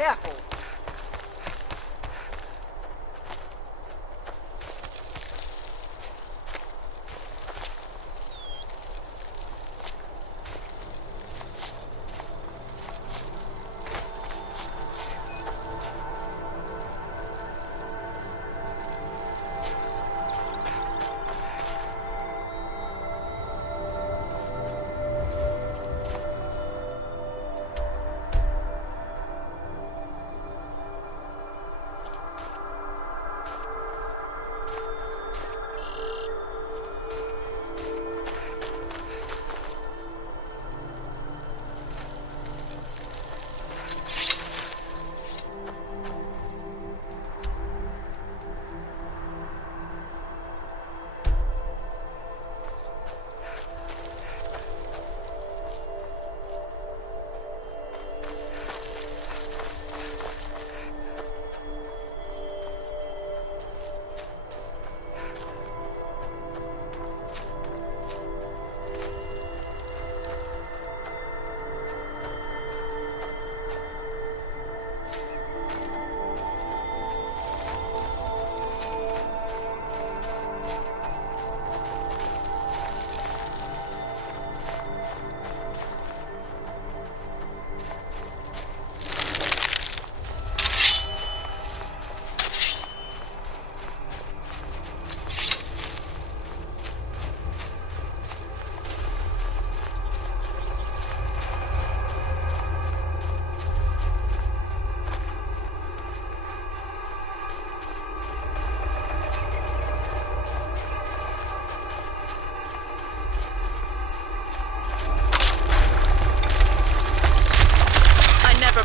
careful.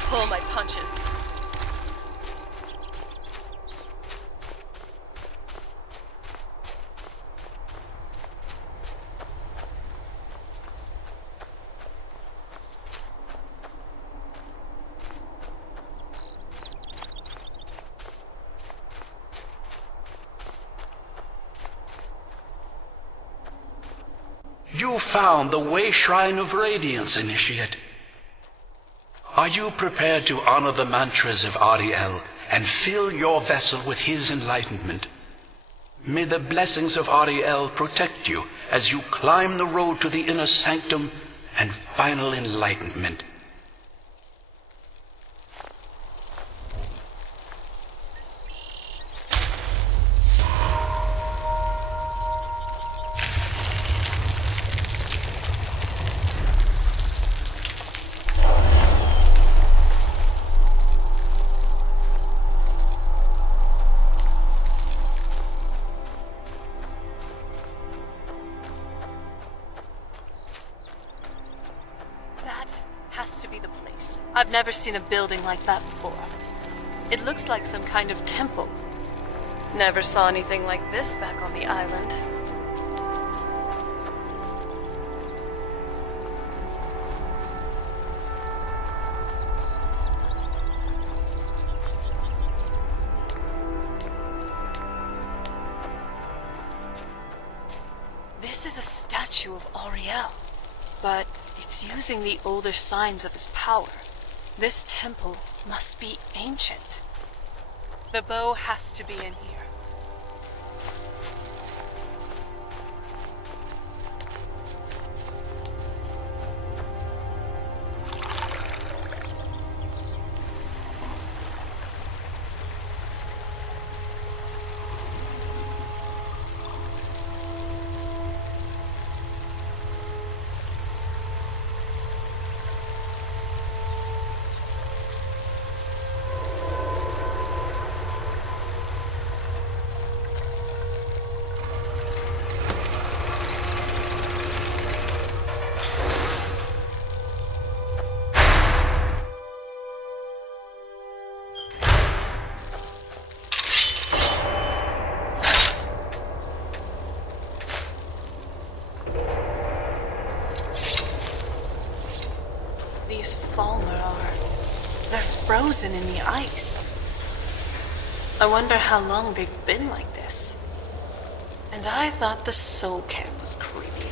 Pull my punches. You found the Way Shrine of Radiance, Initiate. Are you prepared to honor the mantras of Ariel and fill your vessel with his enlightenment? May the blessings of Ariel protect you as you climb the road to the inner sanctum and final enlightenment. Has to be the place. I've never seen a building like that before. It looks like some kind of temple. Never saw anything like this back on the island. This is a statue of Ariel, but it's using the older signs of his power. This temple must be ancient. The bow has to be in here. These Falmer they're frozen in the ice. I wonder how long they've been like this. And I thought the soul camp was creepy.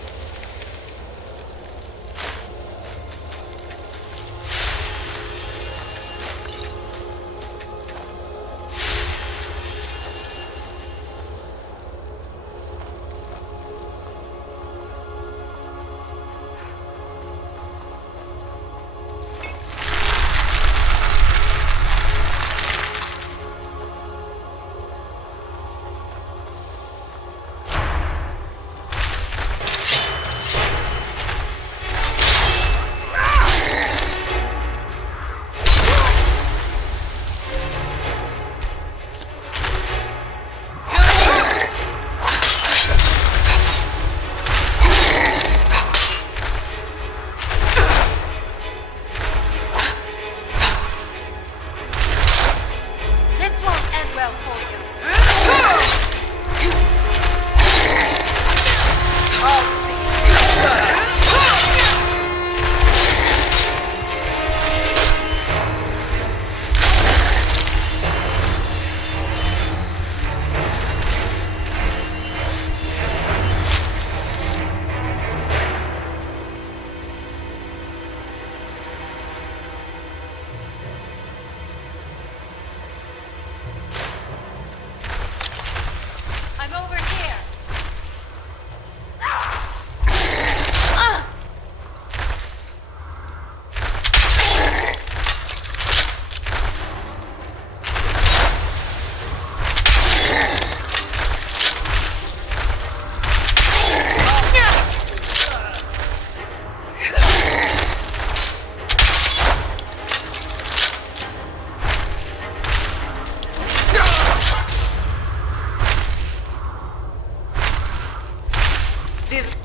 These...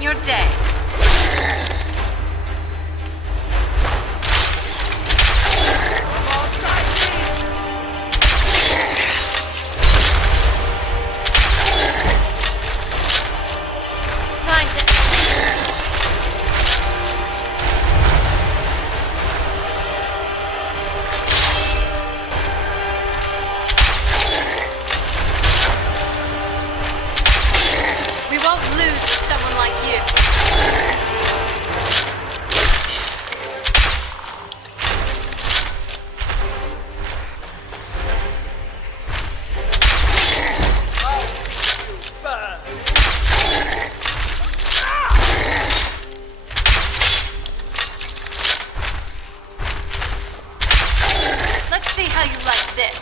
Your day. Time to... We won't lose to someone like you. Let's see how you like this.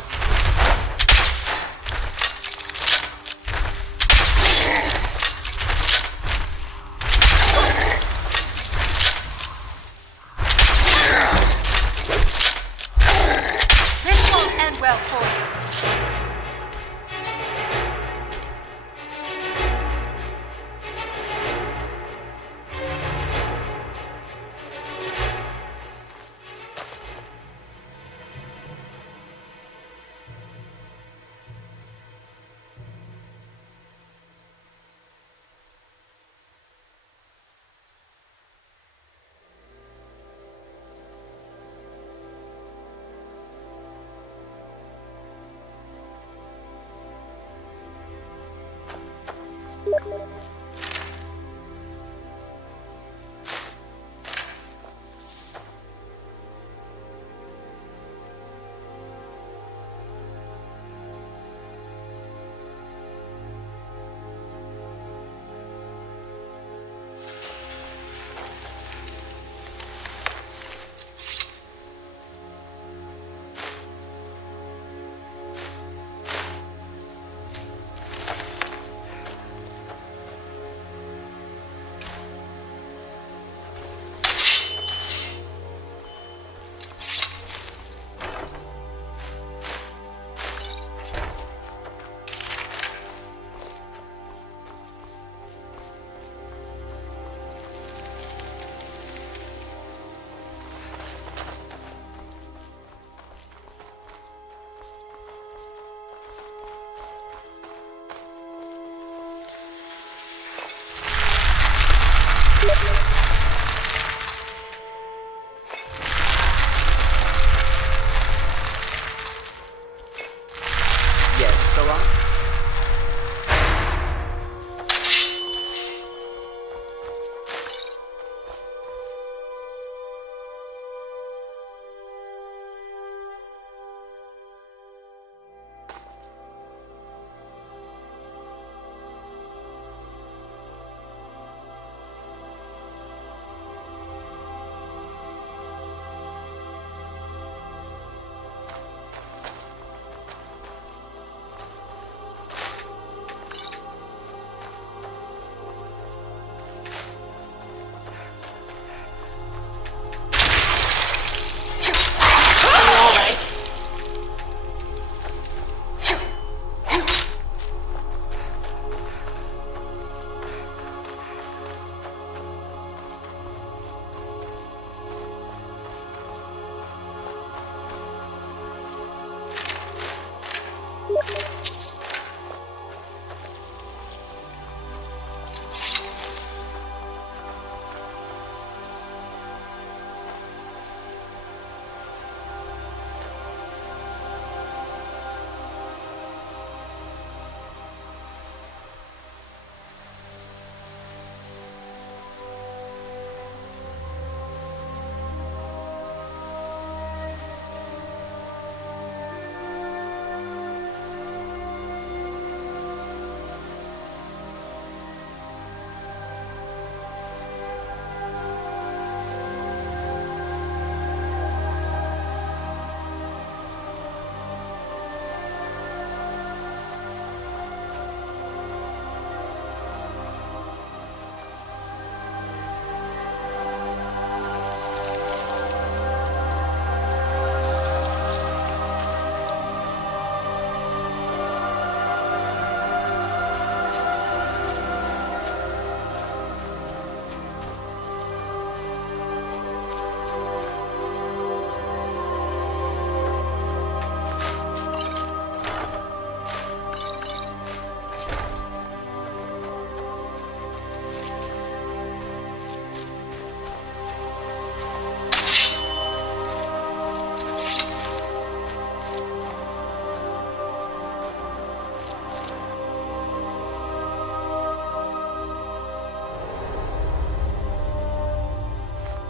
This won't end well for you.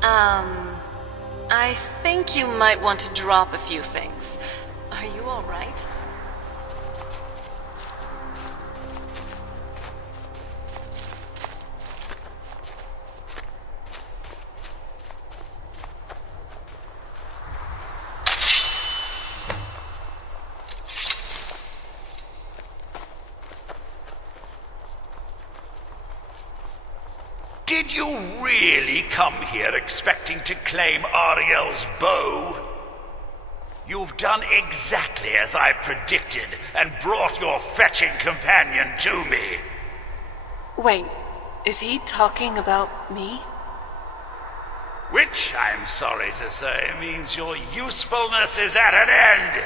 I think you might want to drop a few things. Are you all right? Did you really come here expecting to claim Ariel's bow? You've done exactly as I predicted and brought your fetching companion to me. Wait, is he talking about me? Which, I'm sorry to say, means your usefulness is at an end.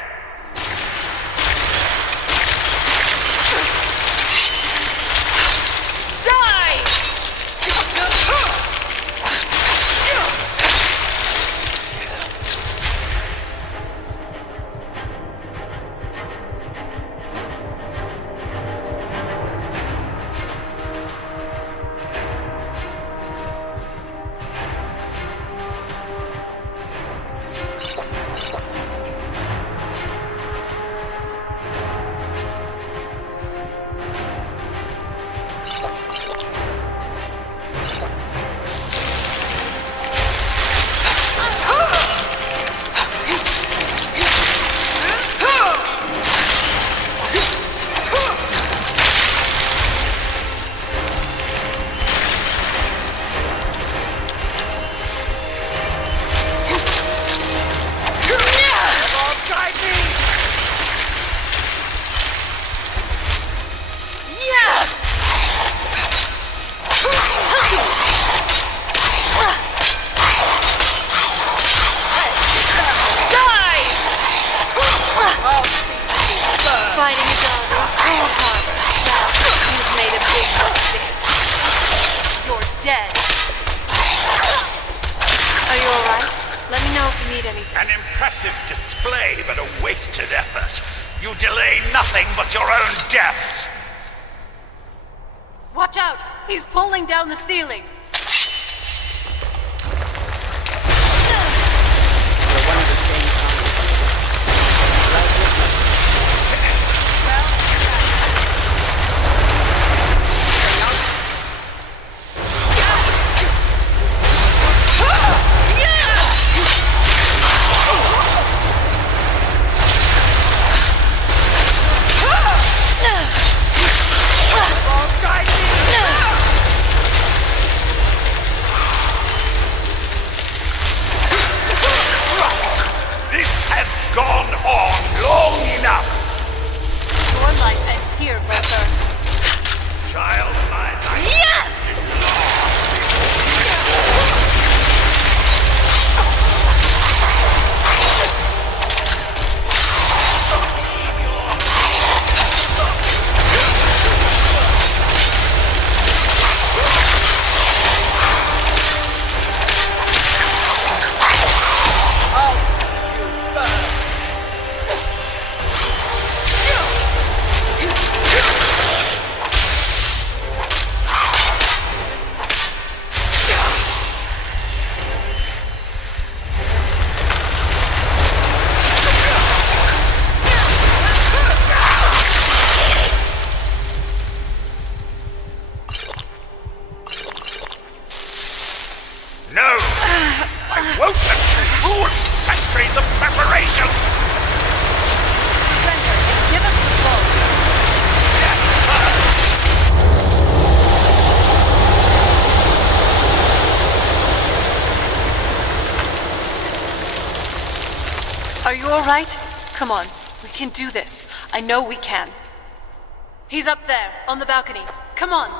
An impressive display, but a wasted effort. You delay nothing but your own deaths. Watch out! He's pulling down the ceiling! Are you all right? Come on, we can do this. I know we can. He's up there, on the balcony. Come on!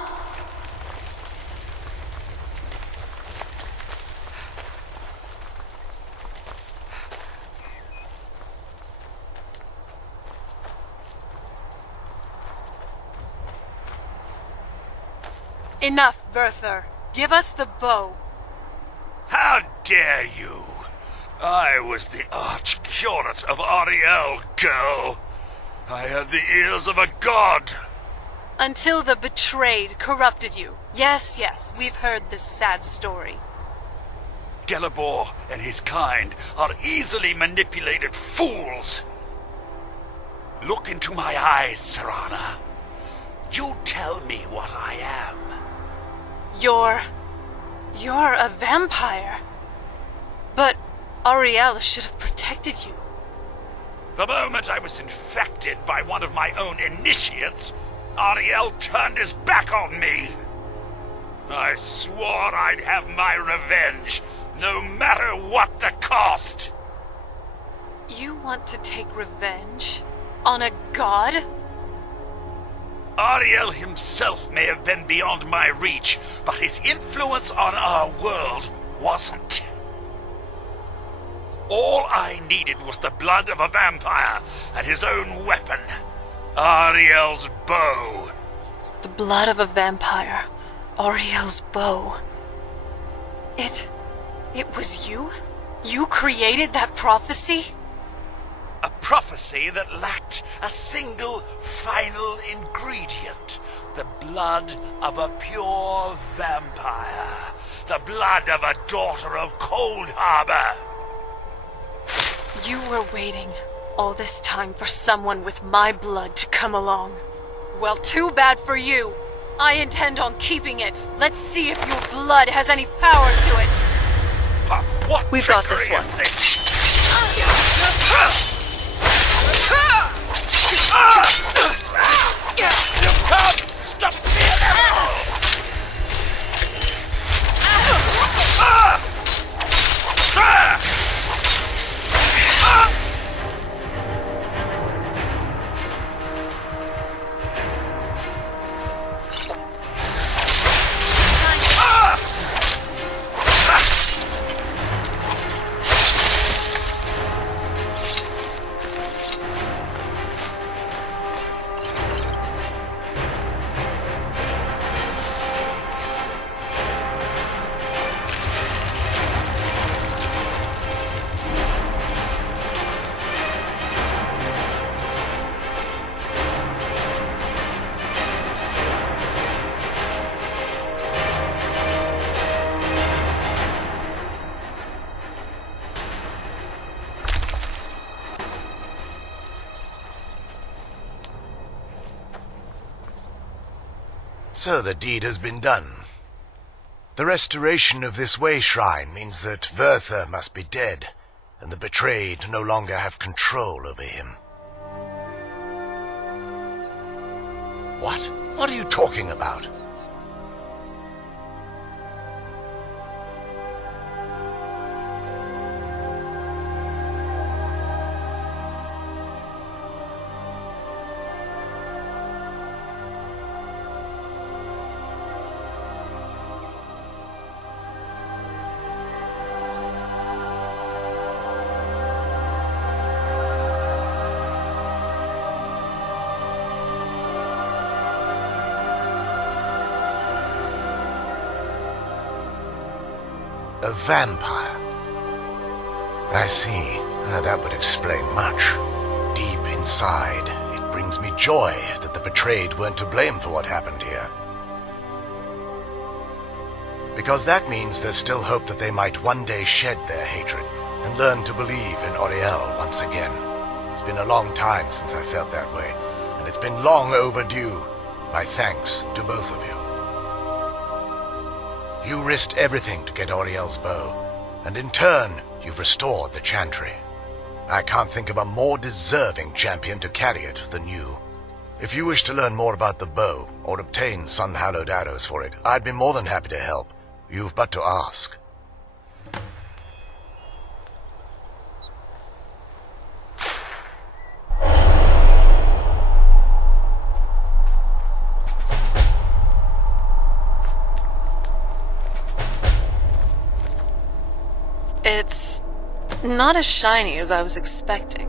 Enough, Bertha. Give us the bow. How dare you! I was the arch-curate of Ariel, girl. I had the ears of a god. Until the betrayed corrupted you. Yes, we've heard this sad story. Gelibor and his kind are easily manipulated fools. Look into my eyes, Serana. You tell me what I am. You're a vampire. But Ariel should have protected you. The moment I was infected by one of my own initiates, Ariel turned his back on me. I swore I'd have my revenge, no matter what the cost. You want to take revenge on a god? Ariel himself may have been beyond my reach, but his influence on our world wasn't. All I needed was the blood of a vampire and his own weapon, Ariel's bow. The blood of a vampire. Ariel's bow. It was you? You created that prophecy? A prophecy that lacked a single final ingredient. The blood of a pure vampire. The blood of a daughter of Cold Harbor. You were waiting all this time for someone with my blood to come along. Well, too bad for you. I intend on keeping it. Let's see if your blood has any power to it. What We've got this trickery one. is this? You can't stop me now! So the deed has been done. The restoration of this way shrine means that Verther must be dead, and the betrayed no longer have control over him. What? What are you talking about? A vampire. I see. That would explain much. Deep inside, it brings me joy that the betrayed weren't to blame for what happened here. Because that means there's still hope that they might one day shed their hatred and learn to believe in Oriel once again. It's been a long time since I felt that way, and it's been long overdue. My thanks to both of you. You risked everything to get Oriel's bow, and in turn, you've restored the Chantry. I can't think of a more deserving champion to carry it than you. If you wish to learn more about the bow, or obtain sun-hallowed arrows for it, I'd be more than happy to help. You've but to ask. It's not as shiny as I was expecting.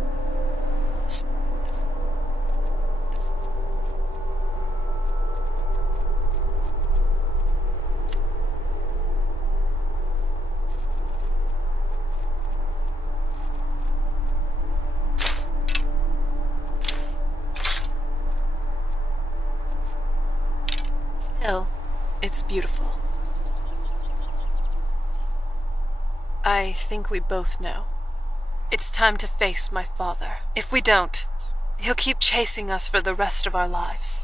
Still, it's beautiful. I think we both know. It's time to face my father. If we don't, he'll keep chasing us for the rest of our lives.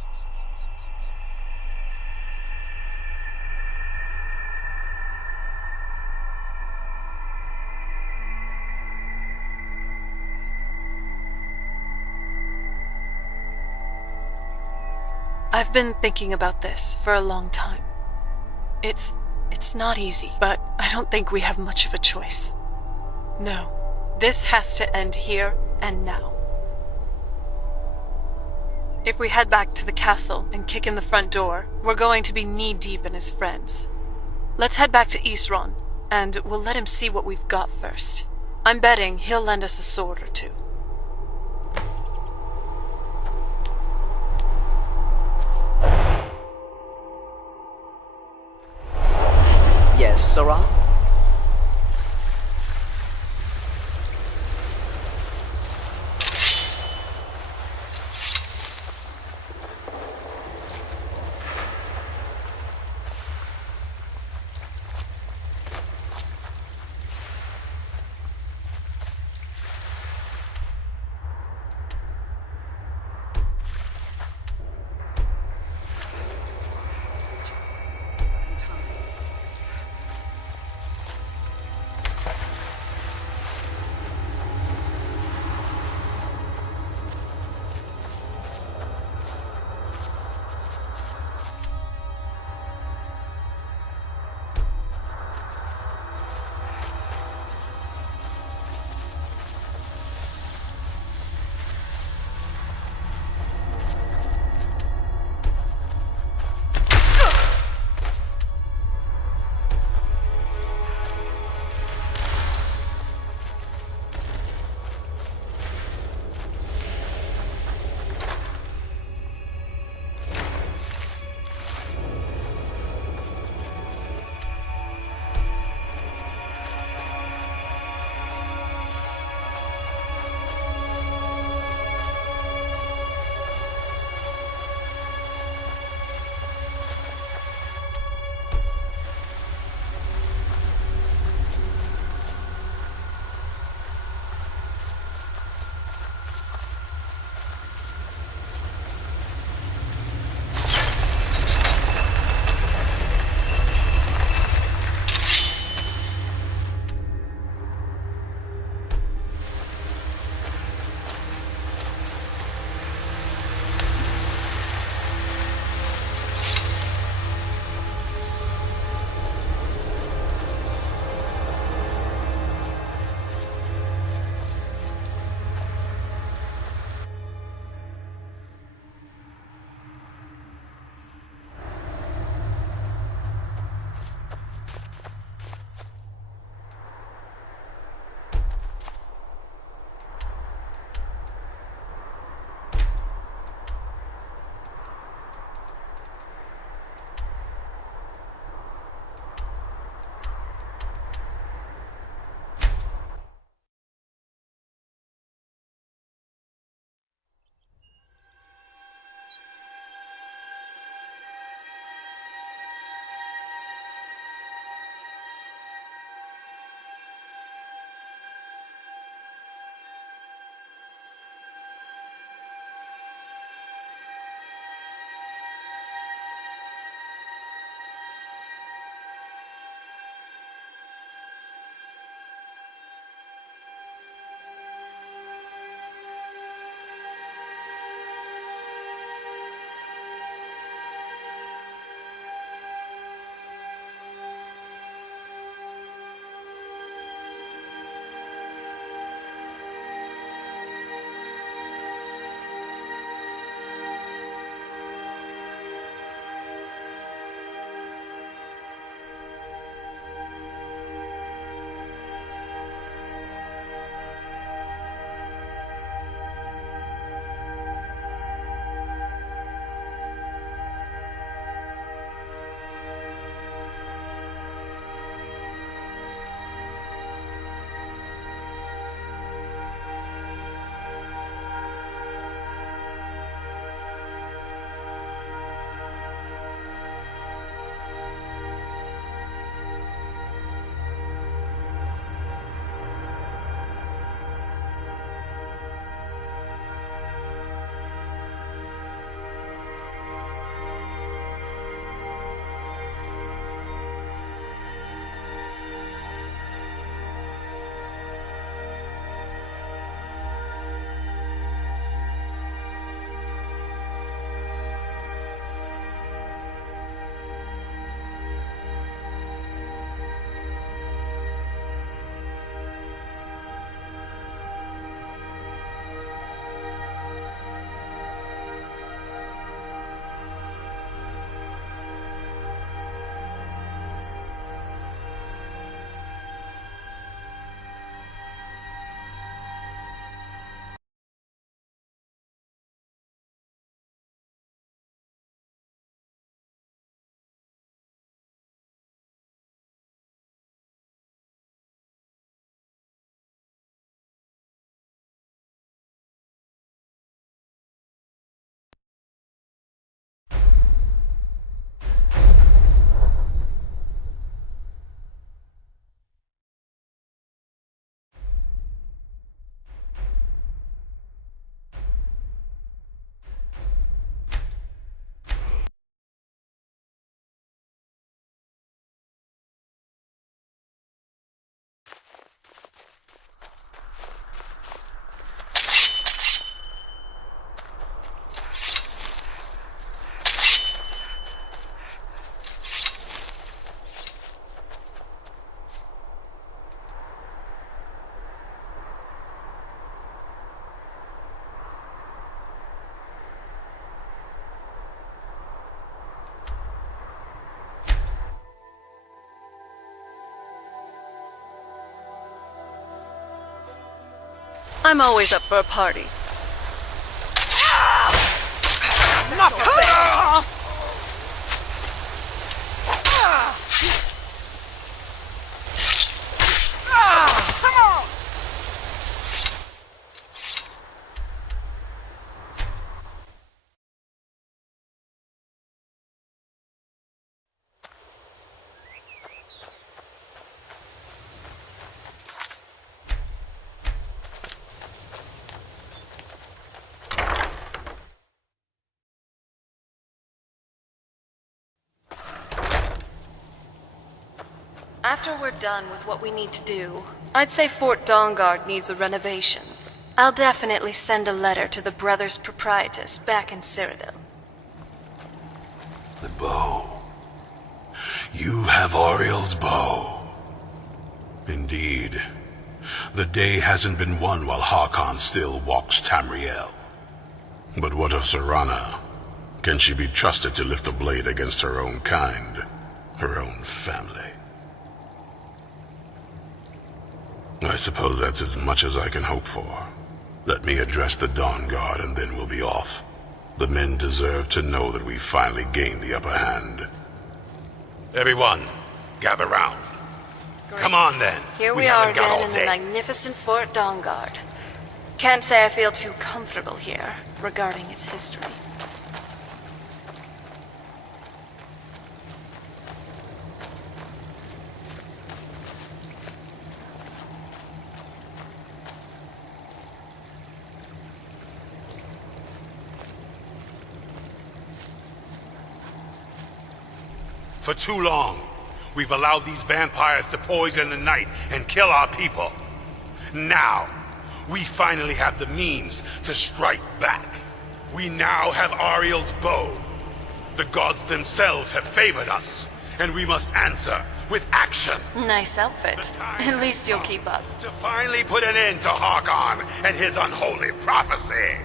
I've been thinking about this for a long time. It's not easy, but I don't think we have much of a choice. No, this has to end here and now. If we head back to the castle and kick in the front door, we're going to be knee-deep in his friends. Let's head back to Isron, and we'll let him see what we've got first. I'm betting he'll lend us a sword or two. Yes, Sarah? I'm always up for a party. Enough of this! Come on! After we're done with what we need to do, I'd say Fort Dawnguard needs a renovation. I'll definitely send a letter to the Brothers Proprietus back in Cyrodiil. The bow. You have Ariel's bow. Indeed. The day hasn't been won while Harkon still walks Tamriel. But what of Serana? Can she be trusted to lift a blade against her own kind? Her own family? I suppose that's as much as I can hope for. Let me address the Dawn Guard and then we'll be off. The men deserve to know that we finally gained the upper hand. Everyone, gather round. Great. Come on then. Here we are again in the magnificent Fort Dawnguard. Can't say I feel too comfortable here regarding its history. For too long, we've allowed these vampires to poison the night and kill our people. Now, we finally have the means to strike back. We now have Ariel's bow. The gods themselves have favored us, and we must answer with action. Nice outfit. At least you'll keep up. To finally put an end to Harkon and his unholy prophecy.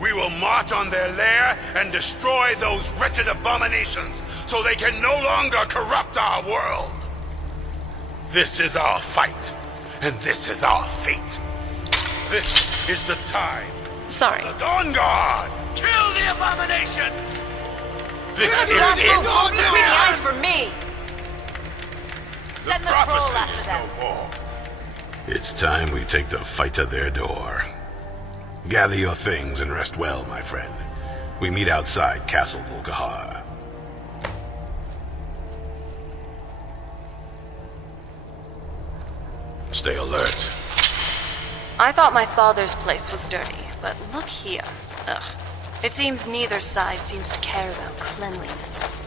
We will march on their lair and destroy those wretched abominations so they can no longer corrupt our world. This is our fight, and this is our fate. This is the time. Sorry. The Dawn Guard! Kill the abominations! This is it! Hold between the eyes for me! Send the troll Prophecy after is them. no more. It's time we take the fight to their door. Gather your things and rest well, my friend. We meet outside Castle Volkihar. Stay alert. I thought my father's place was dirty, but look here. Ugh. It seems neither side seems to care about cleanliness.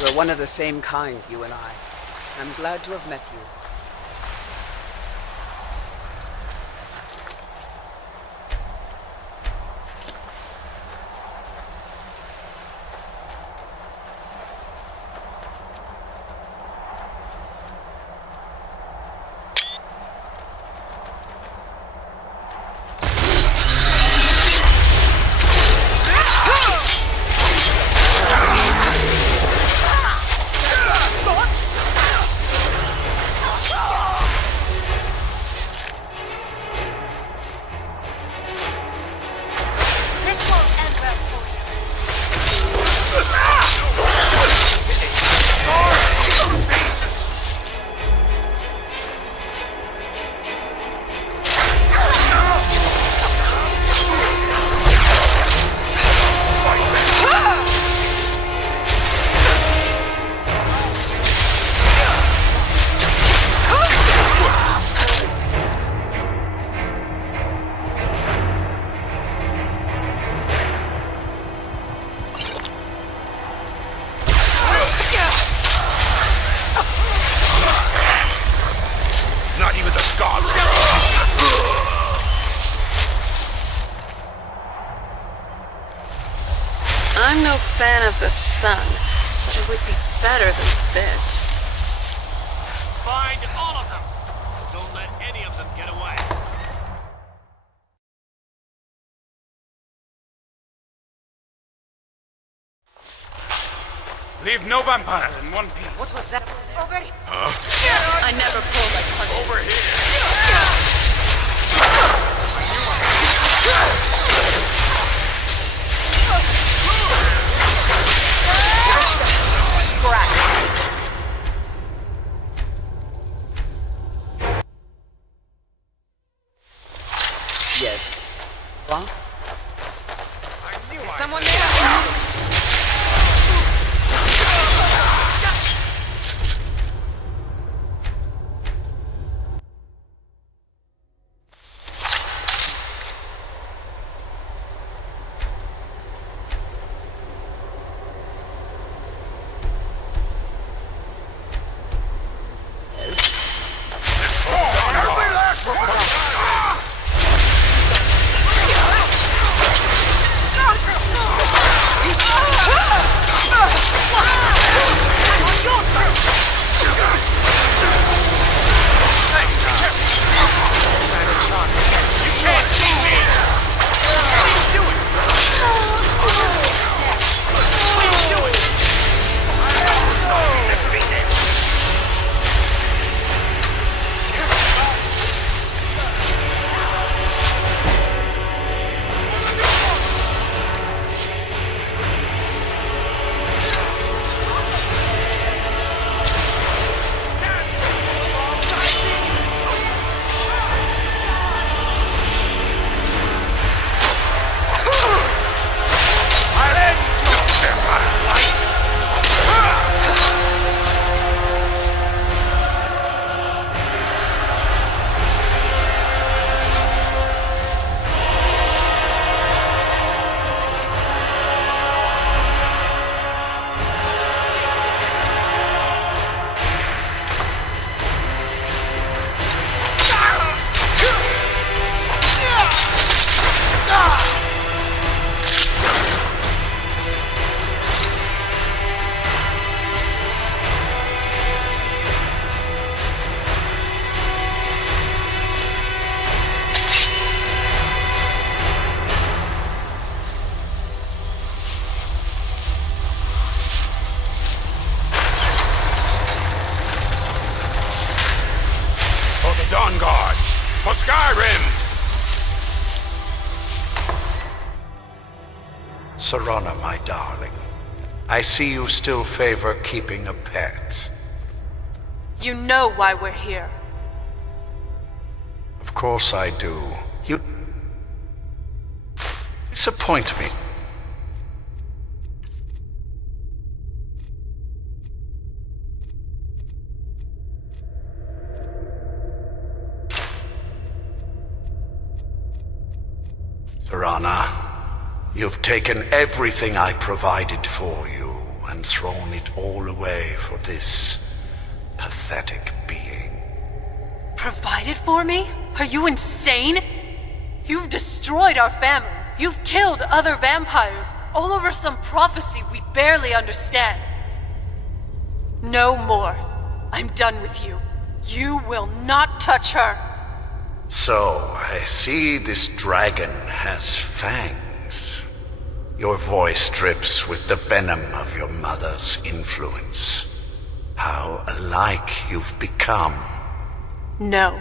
We're one of the same kind, you and I. I'm glad to have met you. fan of the sun, but it would be better than this. Find all of them! Don't let any of them get away. Leave no vampire in one piece. What was that? Already? I never pull my punches. Over here. Yes. What? I knew Is I someone there? Dawn Guard for Skyrim. Serana, my darling, I see you still favor keeping a pet. You know why we're here. Of course I do. You disappoint me. Serana, you've taken everything I provided for you and thrown it all away for this pathetic being. Provided for me? Are you insane? You've destroyed our family. You've killed other vampires, all over some prophecy we barely understand. No more. I'm done with you. You will not touch her. So, I see this dragon has fangs. Your voice drips with the venom of your mother's influence. How alike you've become. No.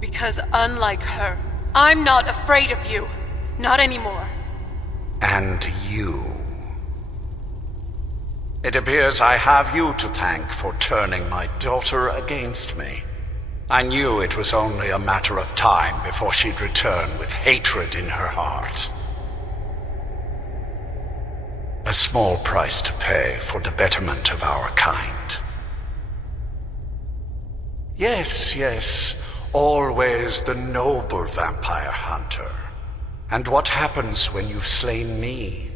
Because unlike her, I'm not afraid of you. Not anymore. And you. It appears I have you to thank for turning my daughter against me. I knew it was only a matter of time before she'd return with hatred in her heart. A small price to pay for the betterment of our kind. Yes, always the noble vampire hunter. And what happens when you've slain me?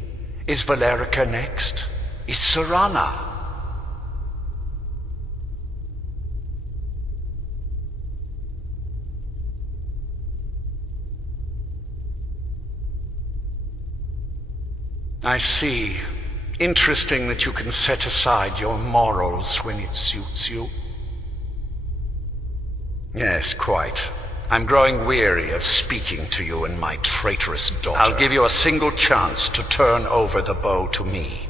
Is Valerica next? Is Serana? I see. Interesting that you can set aside your morals when it suits you. Yes, quite. I'm growing weary of speaking to you and my traitorous daughter. I'll give you a single chance to turn over the bow to me.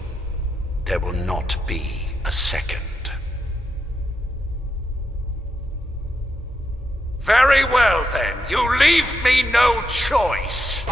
There will not be a second. Very well, then. You leave me no choice.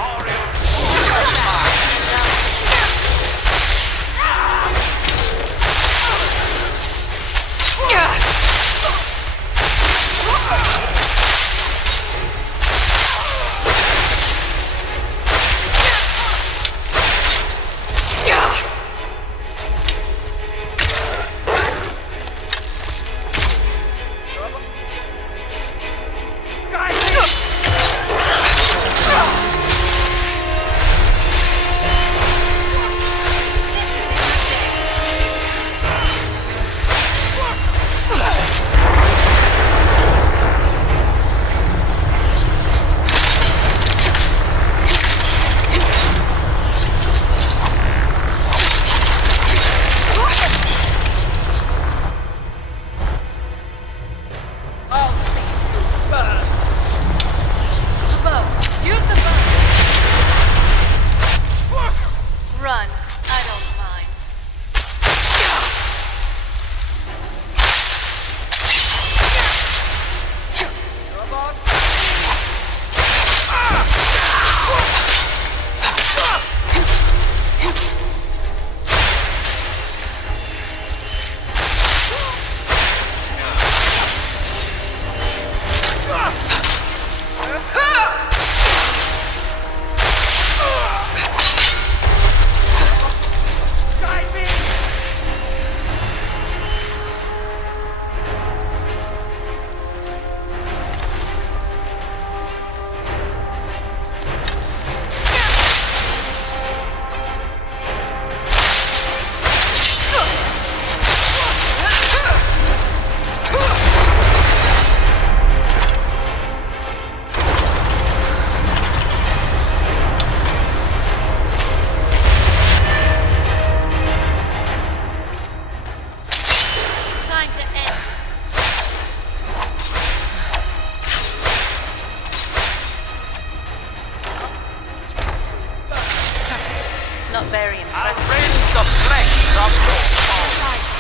Not very I'll impressive. rend the flesh from your bones.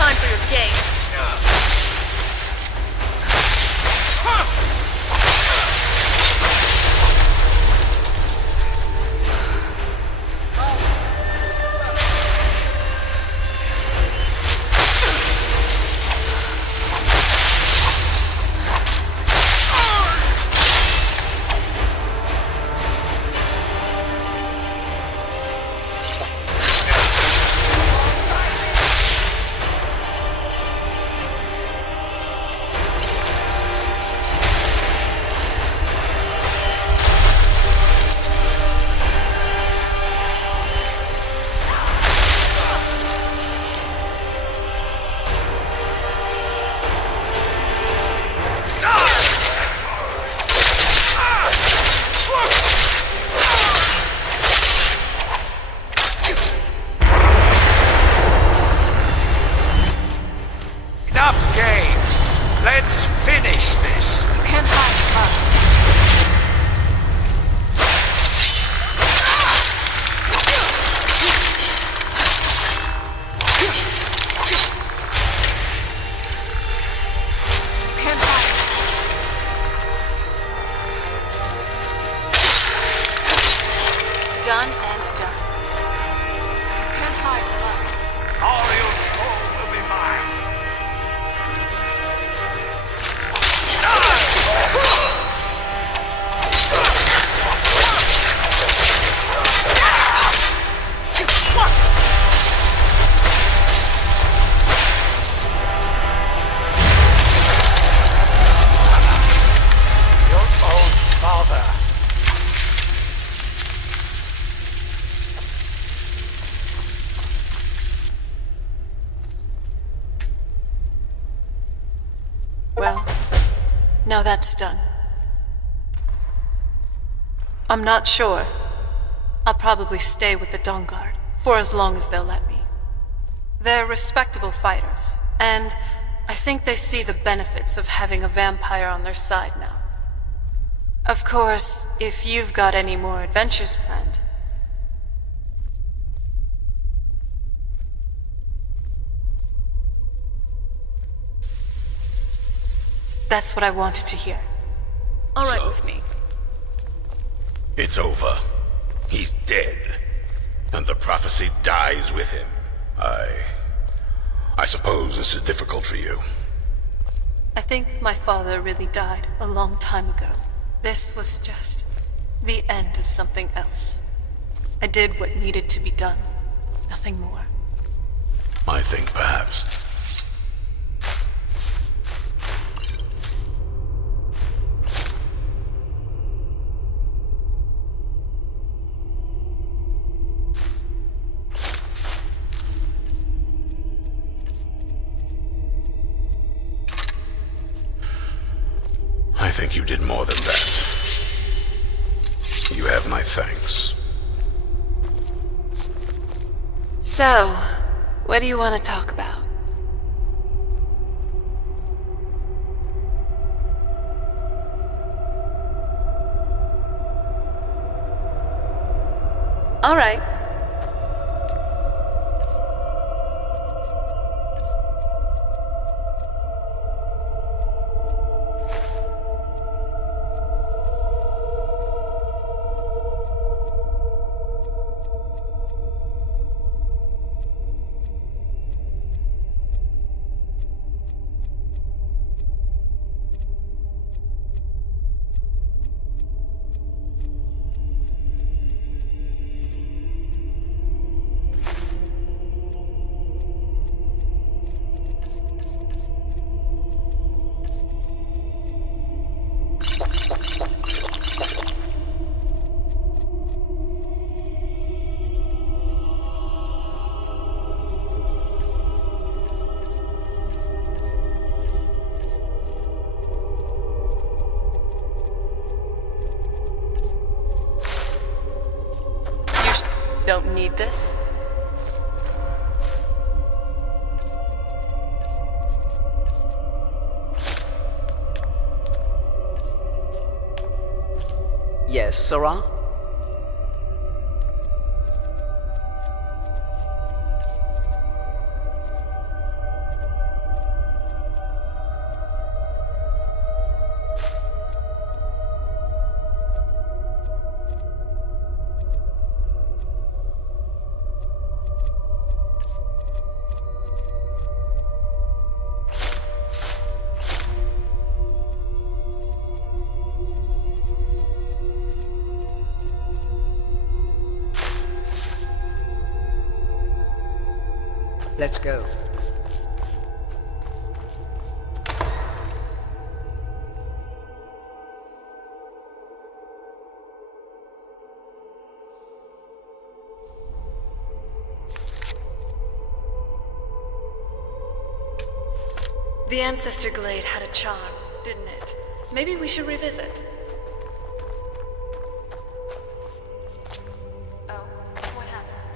Time for your games. Enough games. Let's finish this. You can't hide from us. You can't hide. Done and done. Now that's done. I'm not sure. I'll probably stay with the Dawn Guard for as long as they'll let me. They're respectable fighters, and I think they see the benefits of having a vampire on their side now. Of course, if you've got any more adventures planned. That's what I wanted to hear. All right So? with me. It's over. He's dead. And the prophecy dies with him. I suppose this is difficult for you. I think my father really died a long time ago. This was just the end of something else. I did what needed to be done. Nothing more. I think perhaps. I think you did more than that. You have my thanks. So, what do you want to talk about? All right. Don't need this? Yes, Sarah? Let's go. The Ancestor Glade had a charm, didn't it? Maybe we should revisit. Oh, what happened?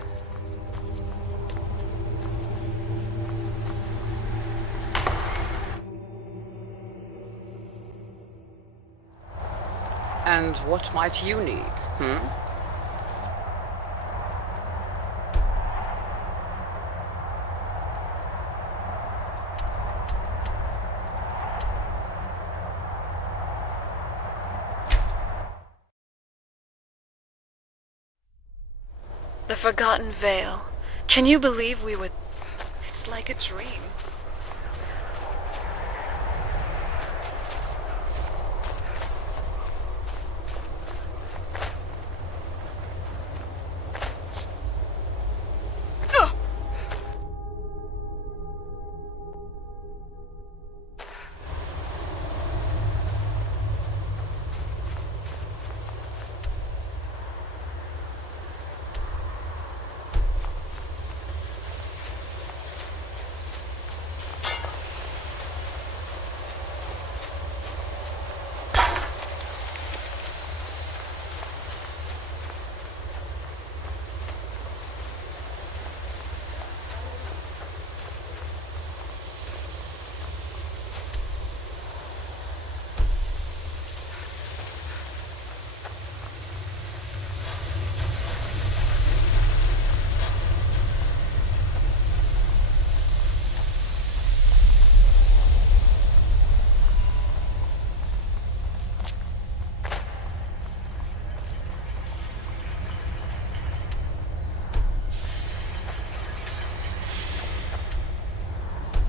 And what might you need, The Forgotten Vale. Can you believe we would... It's like a dream.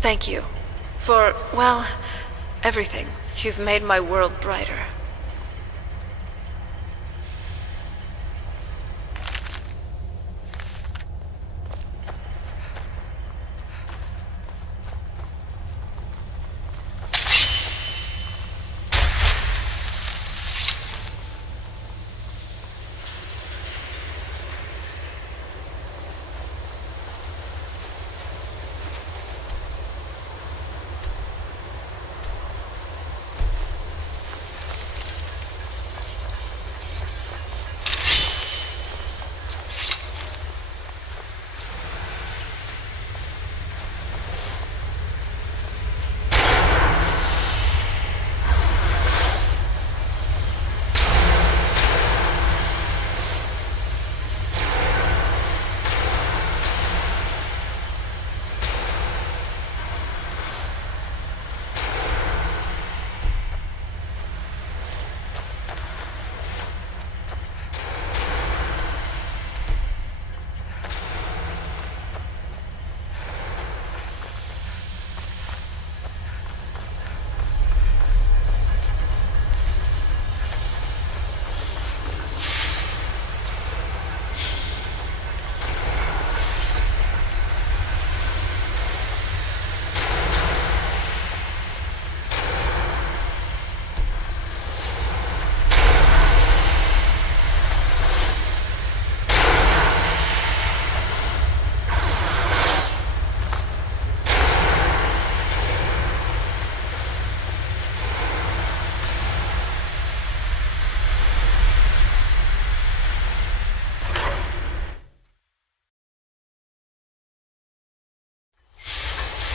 Thank you. For, well, everything. You've made my world brighter.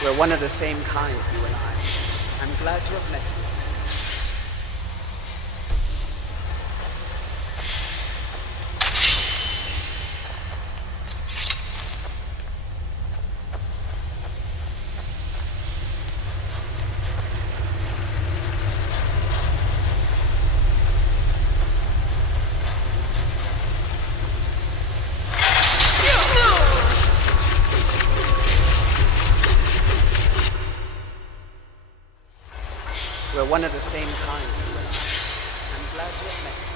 We're one of the same kind, you and I. I'm glad to have met you. We're one of the same kind, you and I. I'm glad to have met you.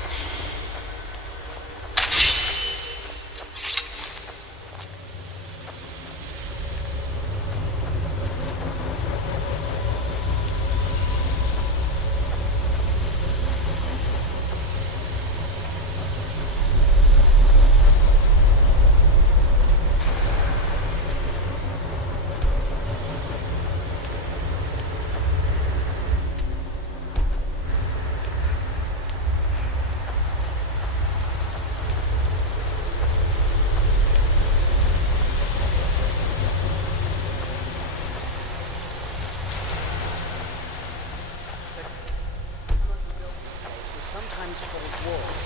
Sometimes called wars.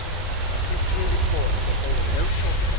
History reports that they were no shorter.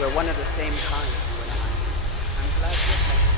We're one of the same kind, you and I. I'm glad to have met you.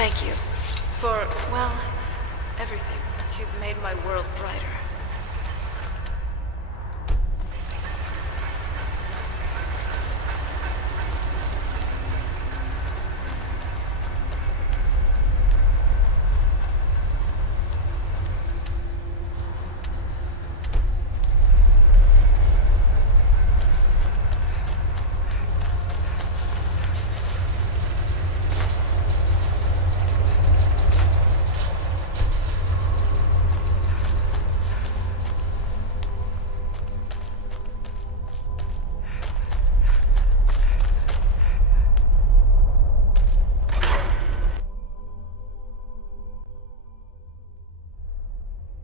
Thank you for, well, everything. You've made my world brighter.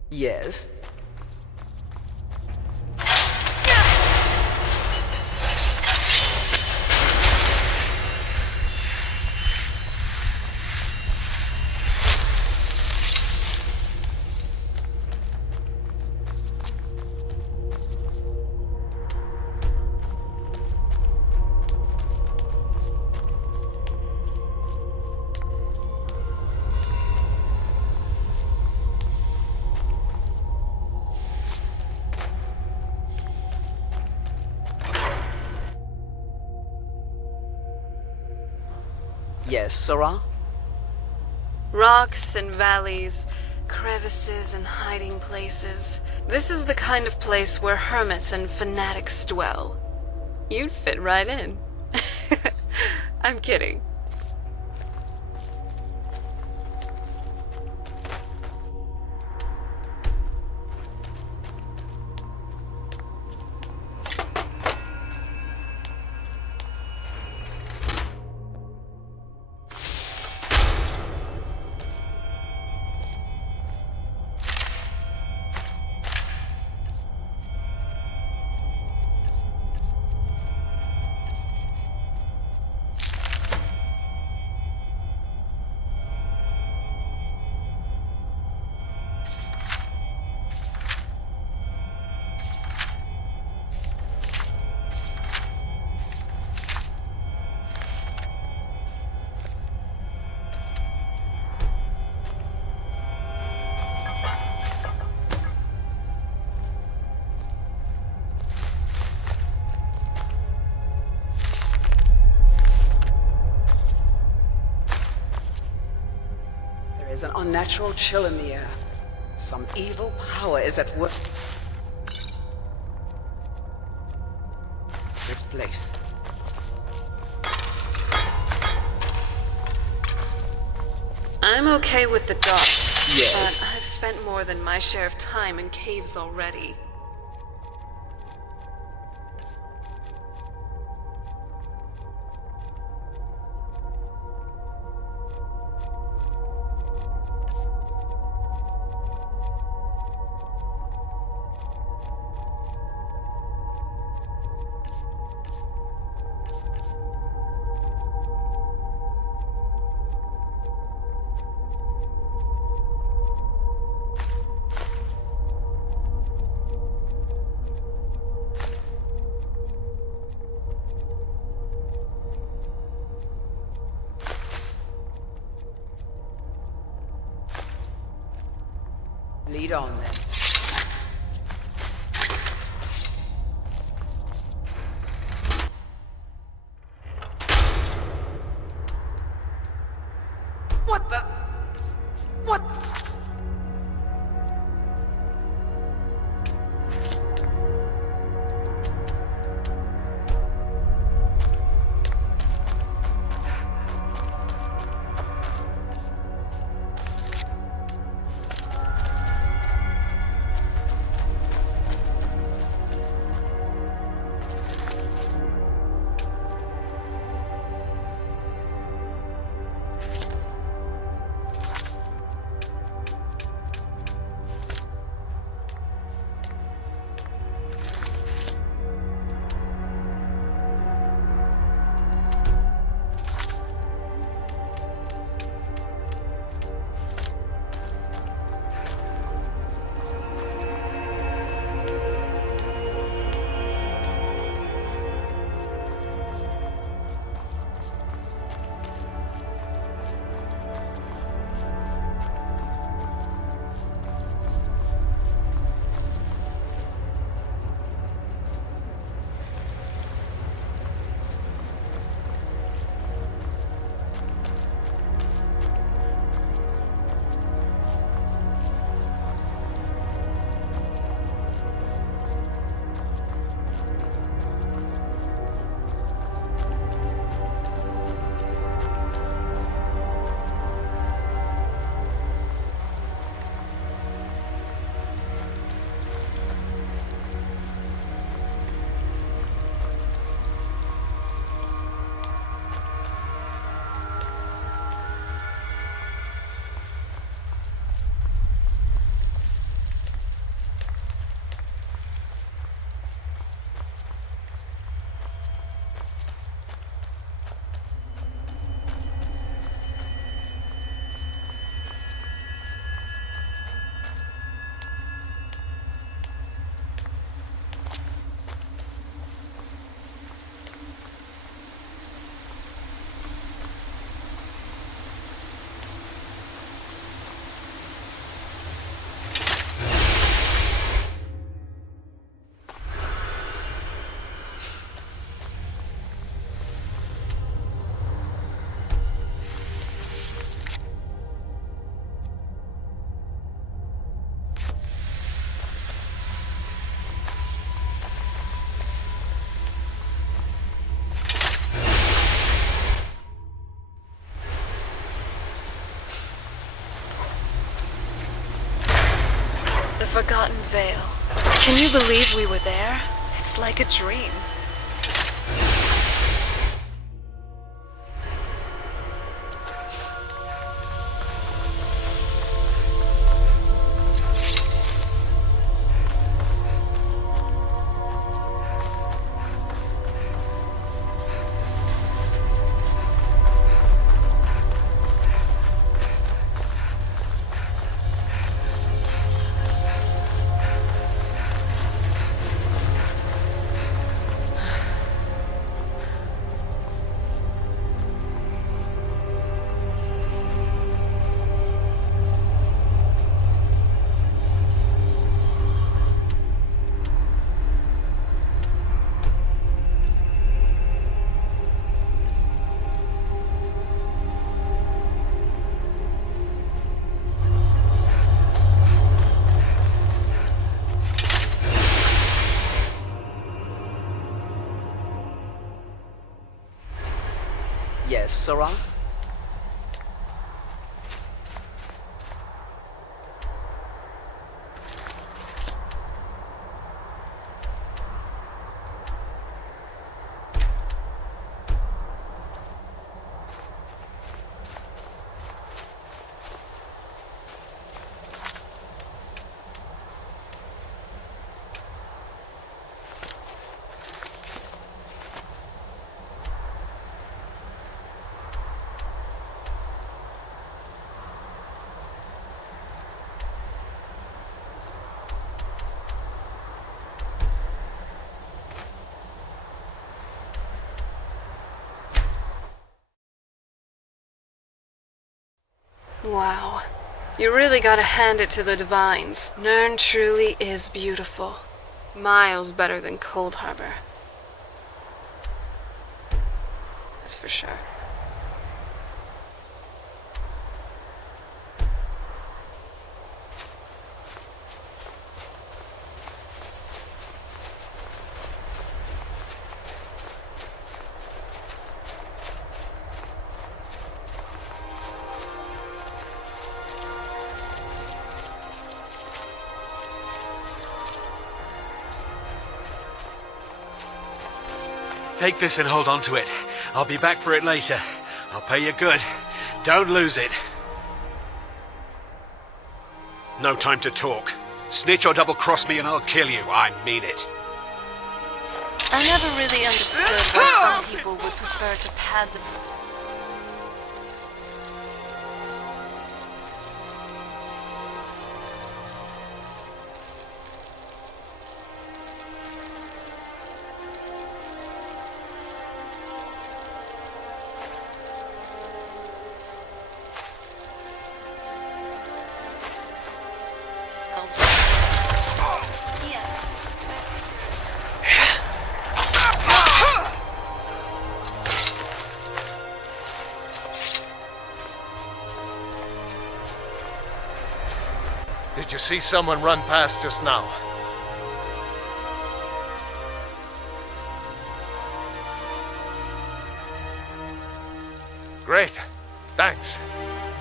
Yes? Yes, Sarah? Rocks and valleys, crevices and hiding places. This is the kind of place where hermits and fanatics dwell. You'd fit right in. I'm kidding. There's an unnatural chill in the air. Some evil power is at work. This place. I'm okay with the dark. Yes. But I've spent more than my share of time in caves already. Lead on then. What the? What? The Forgotten Vale. Can you believe we were there? It's like a dream. Yes, Sarah? Wow. You really gotta hand it to the Divines. Nirn truly is beautiful. Miles better than Cold Harbor. That's for sure. Take this and hold on to it. I'll be back for it later. I'll pay you good. Don't lose it. No time to talk. Snitch or double-cross me and I'll kill you. I mean it. I never really understood why some people would prefer to pad the... Yes. Did you see someone run past just now? Great. Thanks.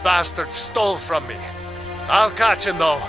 Bastard stole from me. I'll catch him though.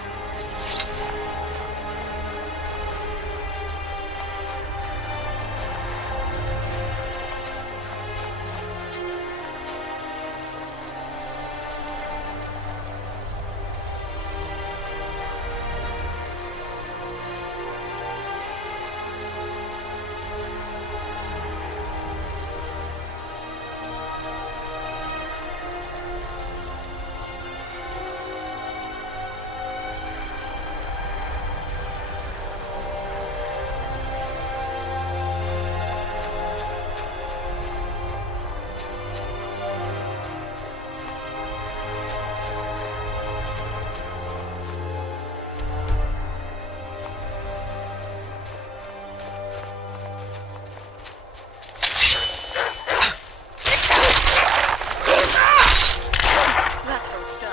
That's how it's done.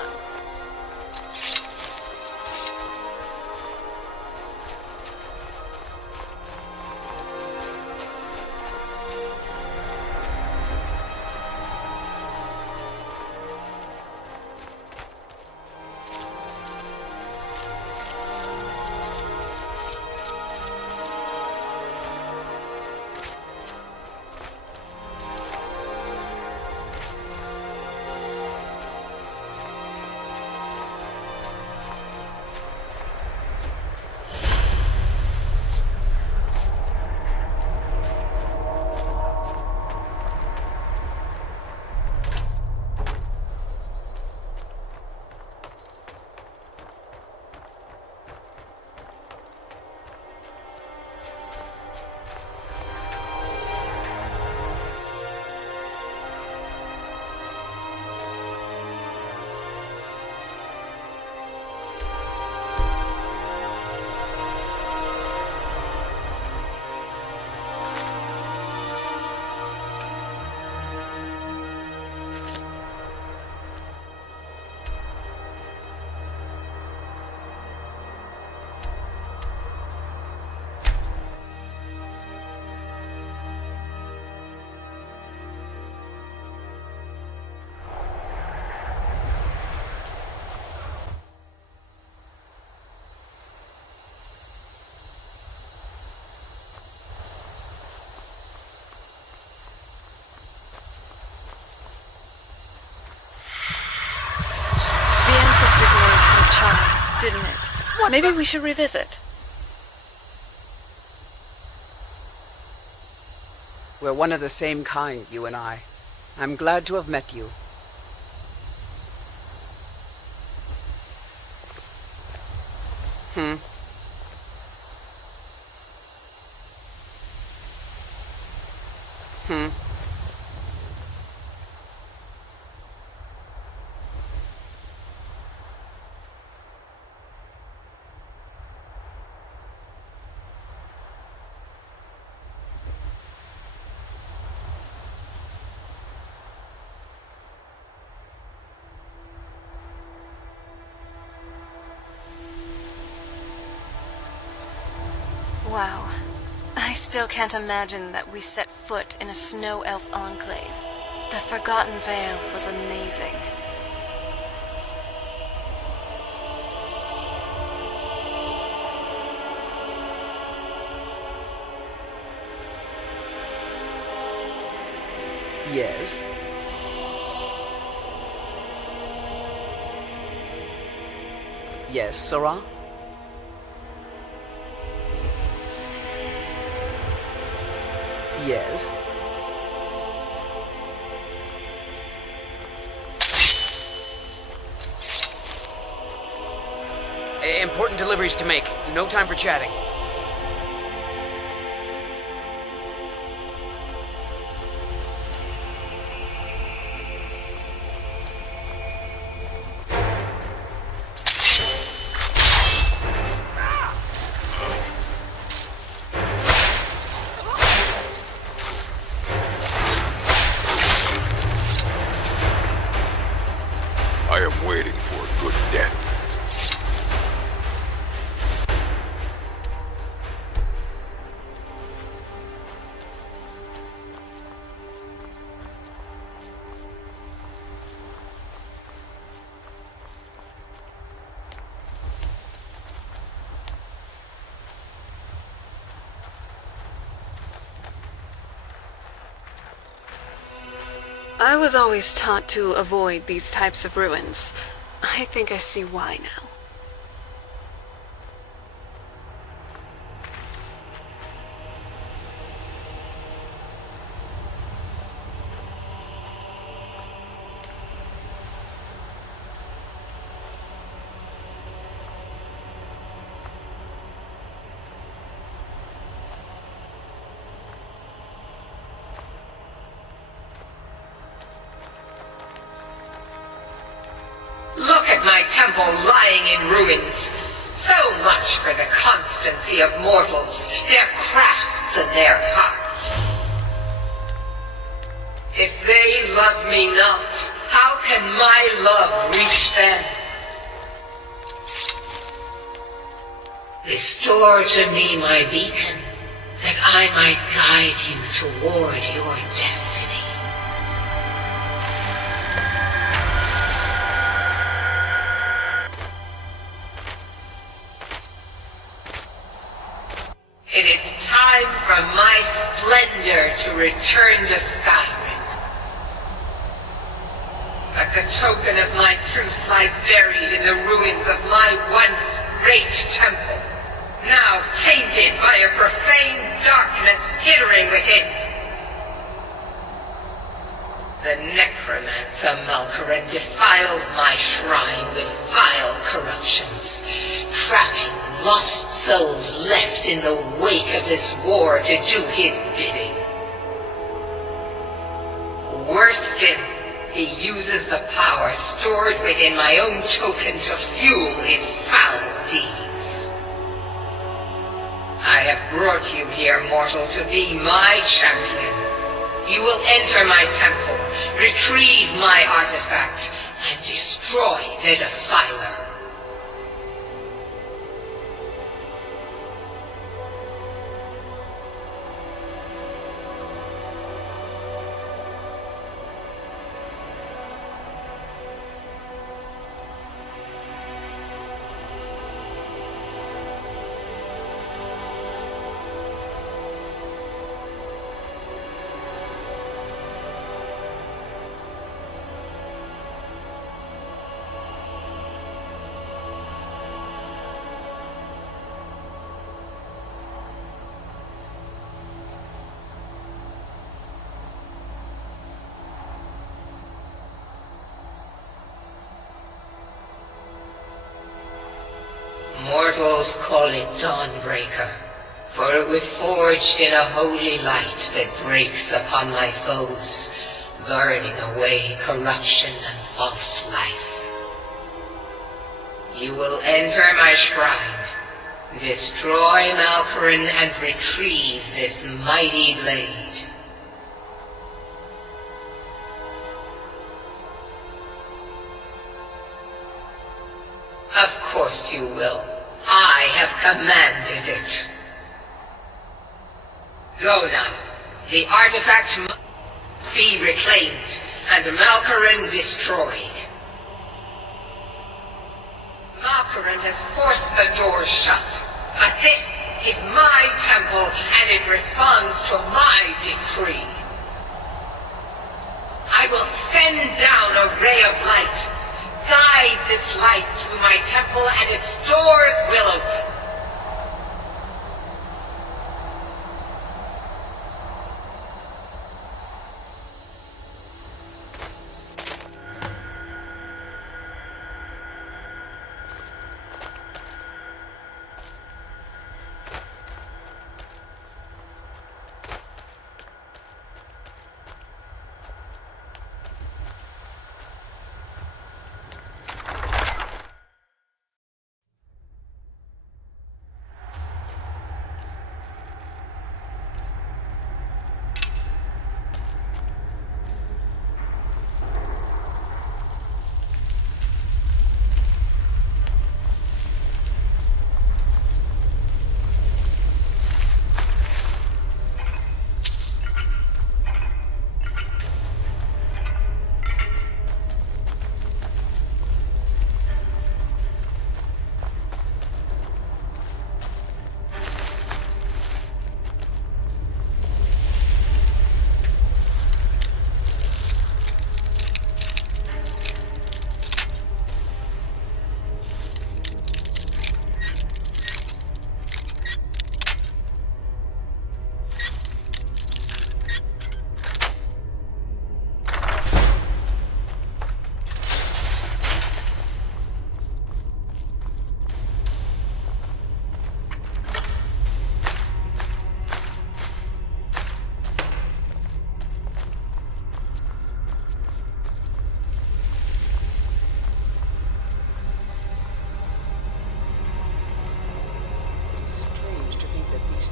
Didn't it? Maybe we should revisit. We're one of the same kind, you and I. I'm glad to have met you. Wow. I still can't imagine that we set foot in a snow elf enclave. The Forgotten Vale was amazing. Yes? Yes, Sarah? Yes? Important deliveries to make. No time for chatting. I am waiting for a good death. I was always taught to avoid these types of ruins. I think I see why now. Look at my temple lying in ruins. So much for the constancy of mortals, their crafts and their hearts. If they love me not, how can my love reach them? Restore to me my beacon, that I might guide you toward your destiny. It is time for my splendor to return to Skyrim. But the token of my truth lies buried in the ruins of my once great temple, now tainted by a profane darkness skittering within. The necromancer Malkaran defiles my shrine with vile corruptions, trapping lost souls left in the wake of this war to do his bidding. Worse still, he uses the power stored within my own token to fuel his foul deeds. I have brought you here, mortal, to be my champion. You will enter my temple, retrieve my artifact, and destroy the Defiler. Mortals call it Dawnbreaker, for it was forged in a holy light that breaks upon my foes, burning away corruption and false life. You will enter my shrine, destroy Malkaran, and retrieve this mighty blade. Of course you will. I have commanded it. Go now. The artifact must be reclaimed and Malkaran destroyed. Malkaran has forced the doors shut, but this is my temple and it responds to my decree. I will send down a ray of light. Guide this light through my temple and its doors will open.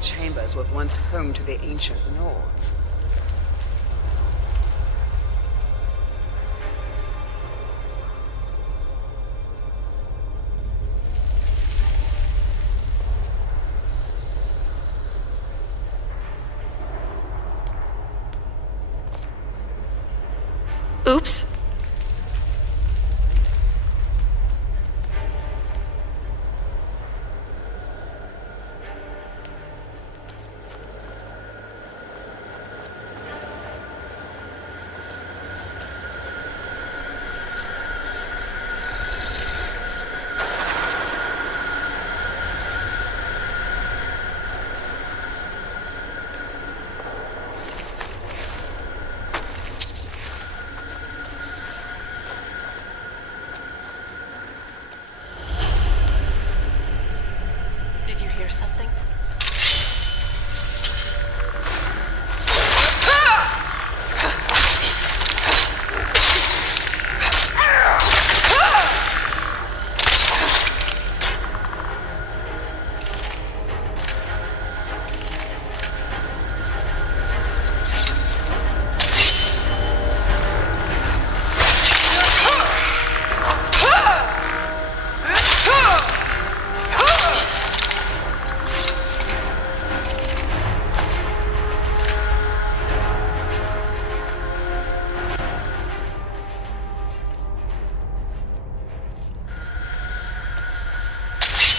Chambers were once home to the ancient North. Oops. Something?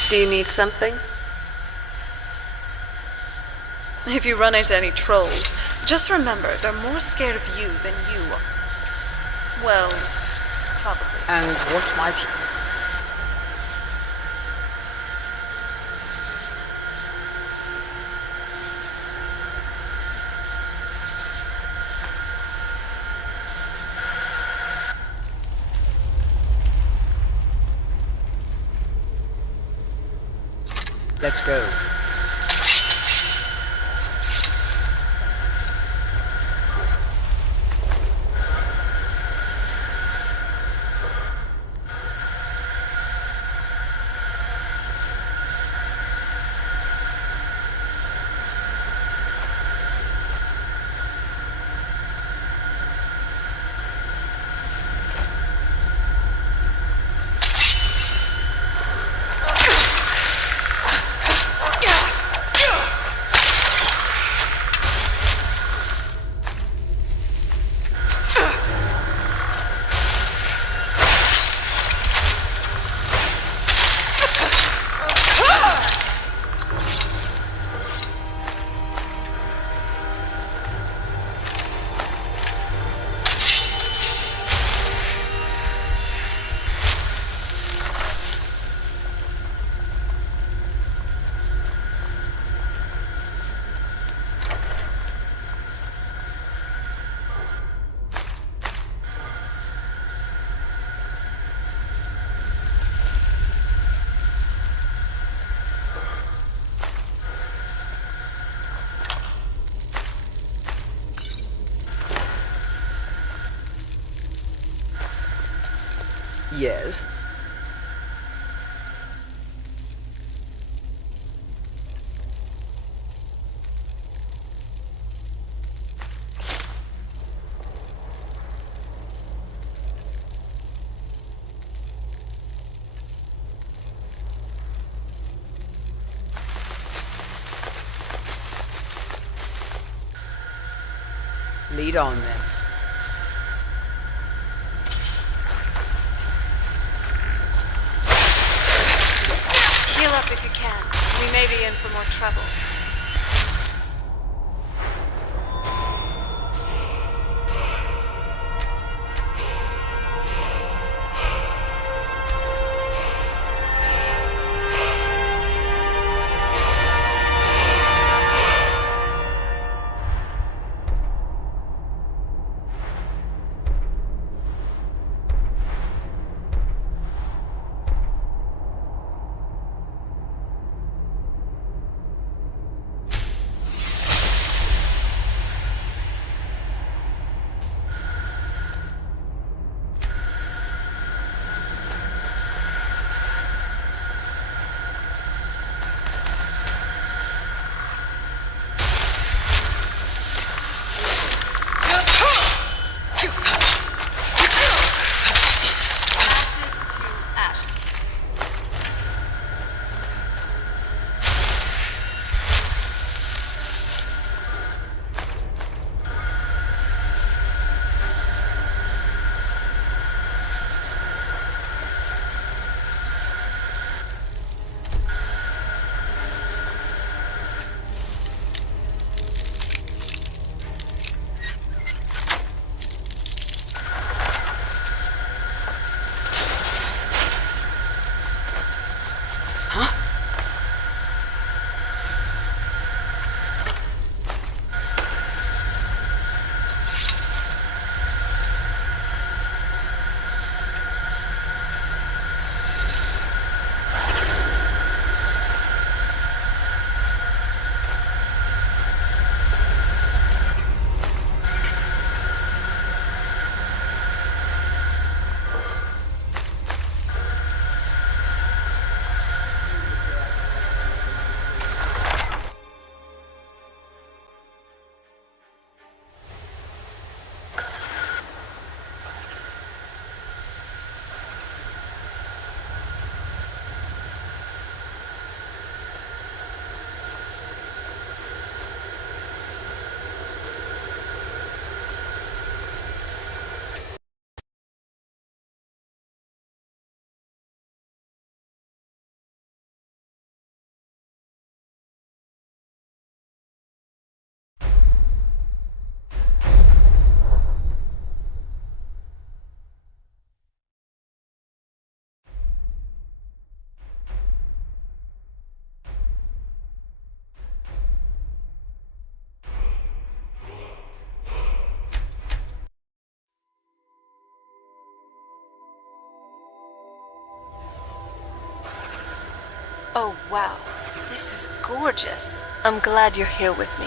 Do you need something? If you run into any trolls, just remember they're more scared of you than you are. Well, probably. And what might you... Let's go. Yeah. Yes? Lead on, then. Heal up if you can. We may be in for more trouble. Oh, wow. This is gorgeous. I'm glad you're here with me.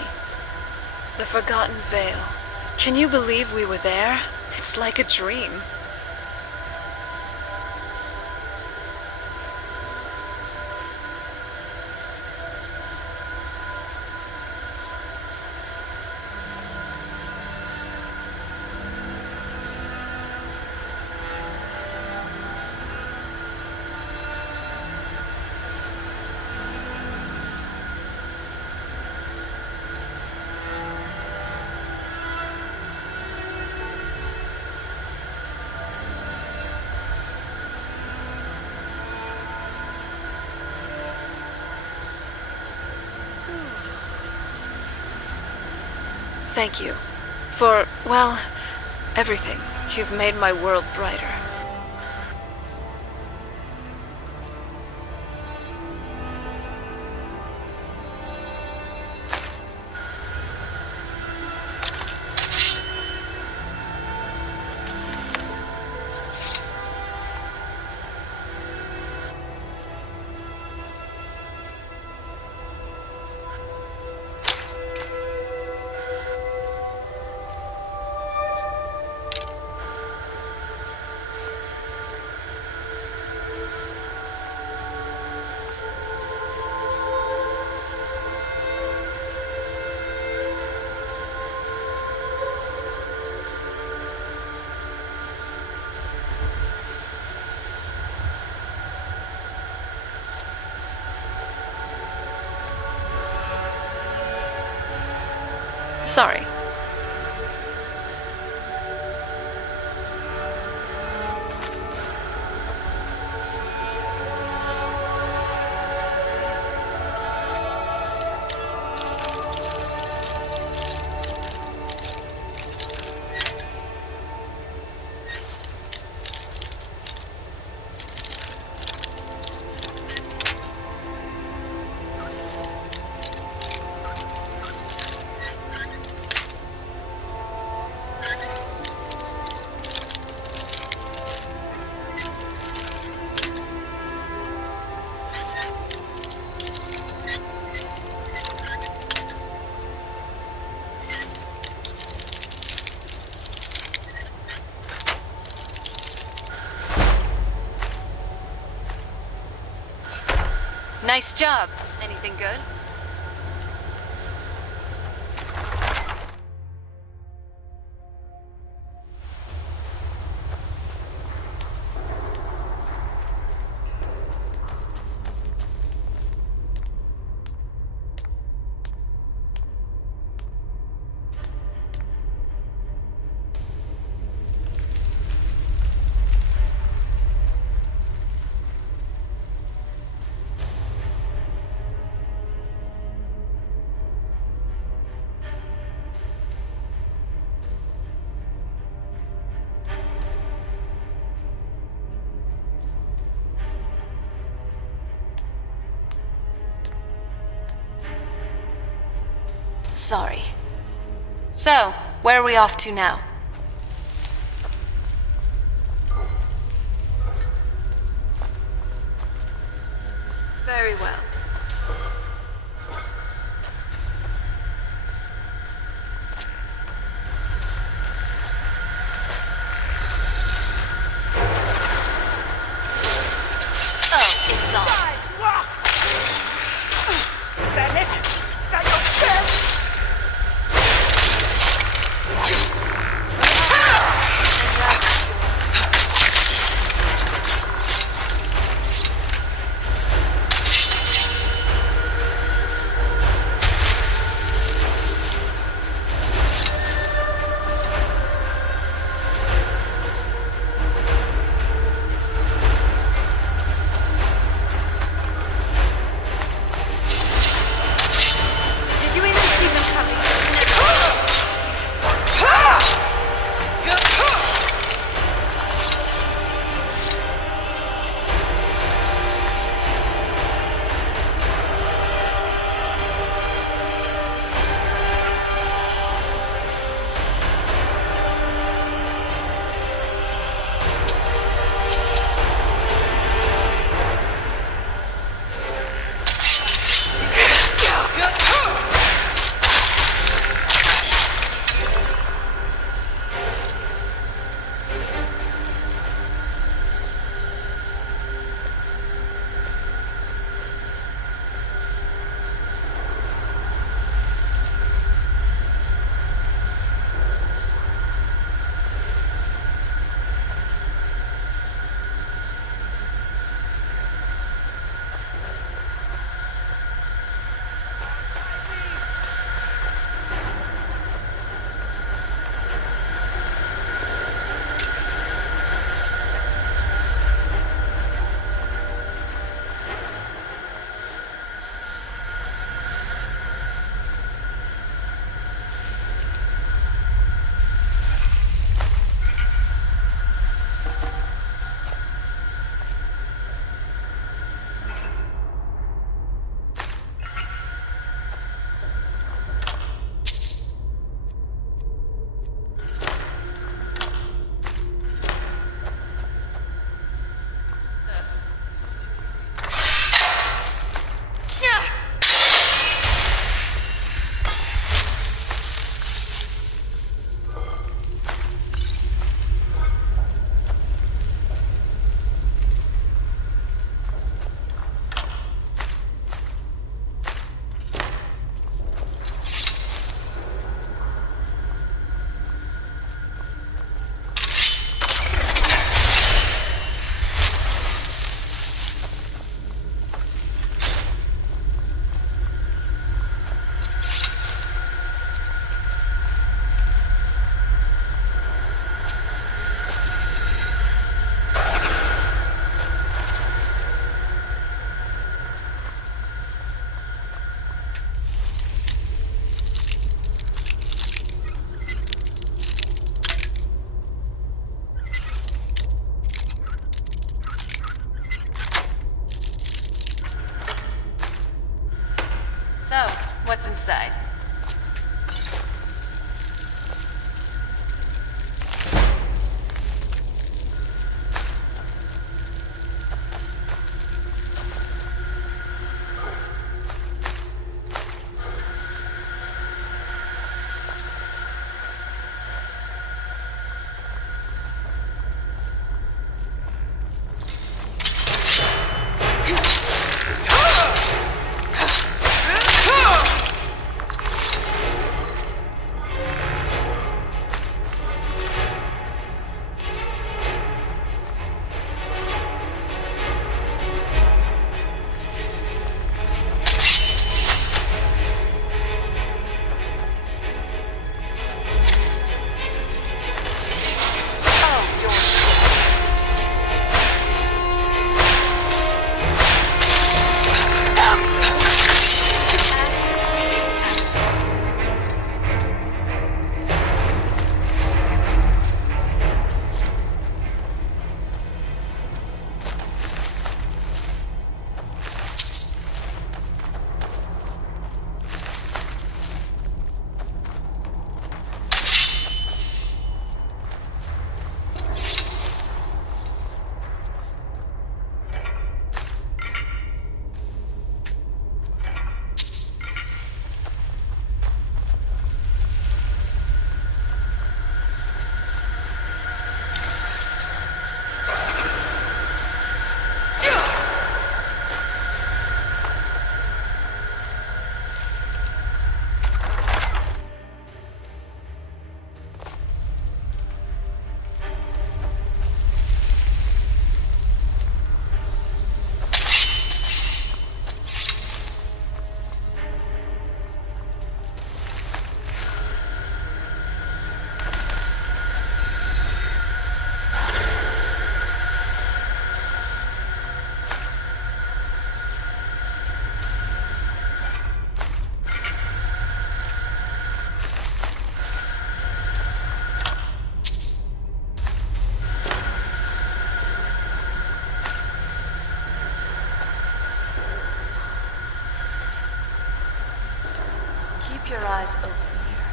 The Forgotten Vale. Can you believe we were there? It's like a dream. Thank you for, well, everything. You've made my world brighter. Sorry. Nice job. Anything good? Sorry. So, where are we off to now? Very well. Oh, it's on. side. Keep your eyes open here.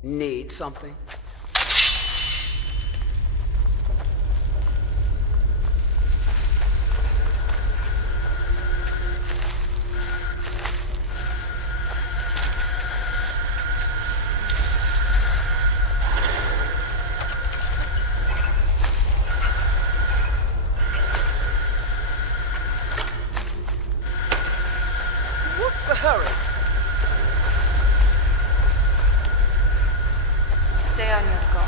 Need something? What's the hurry? Stay on your guard.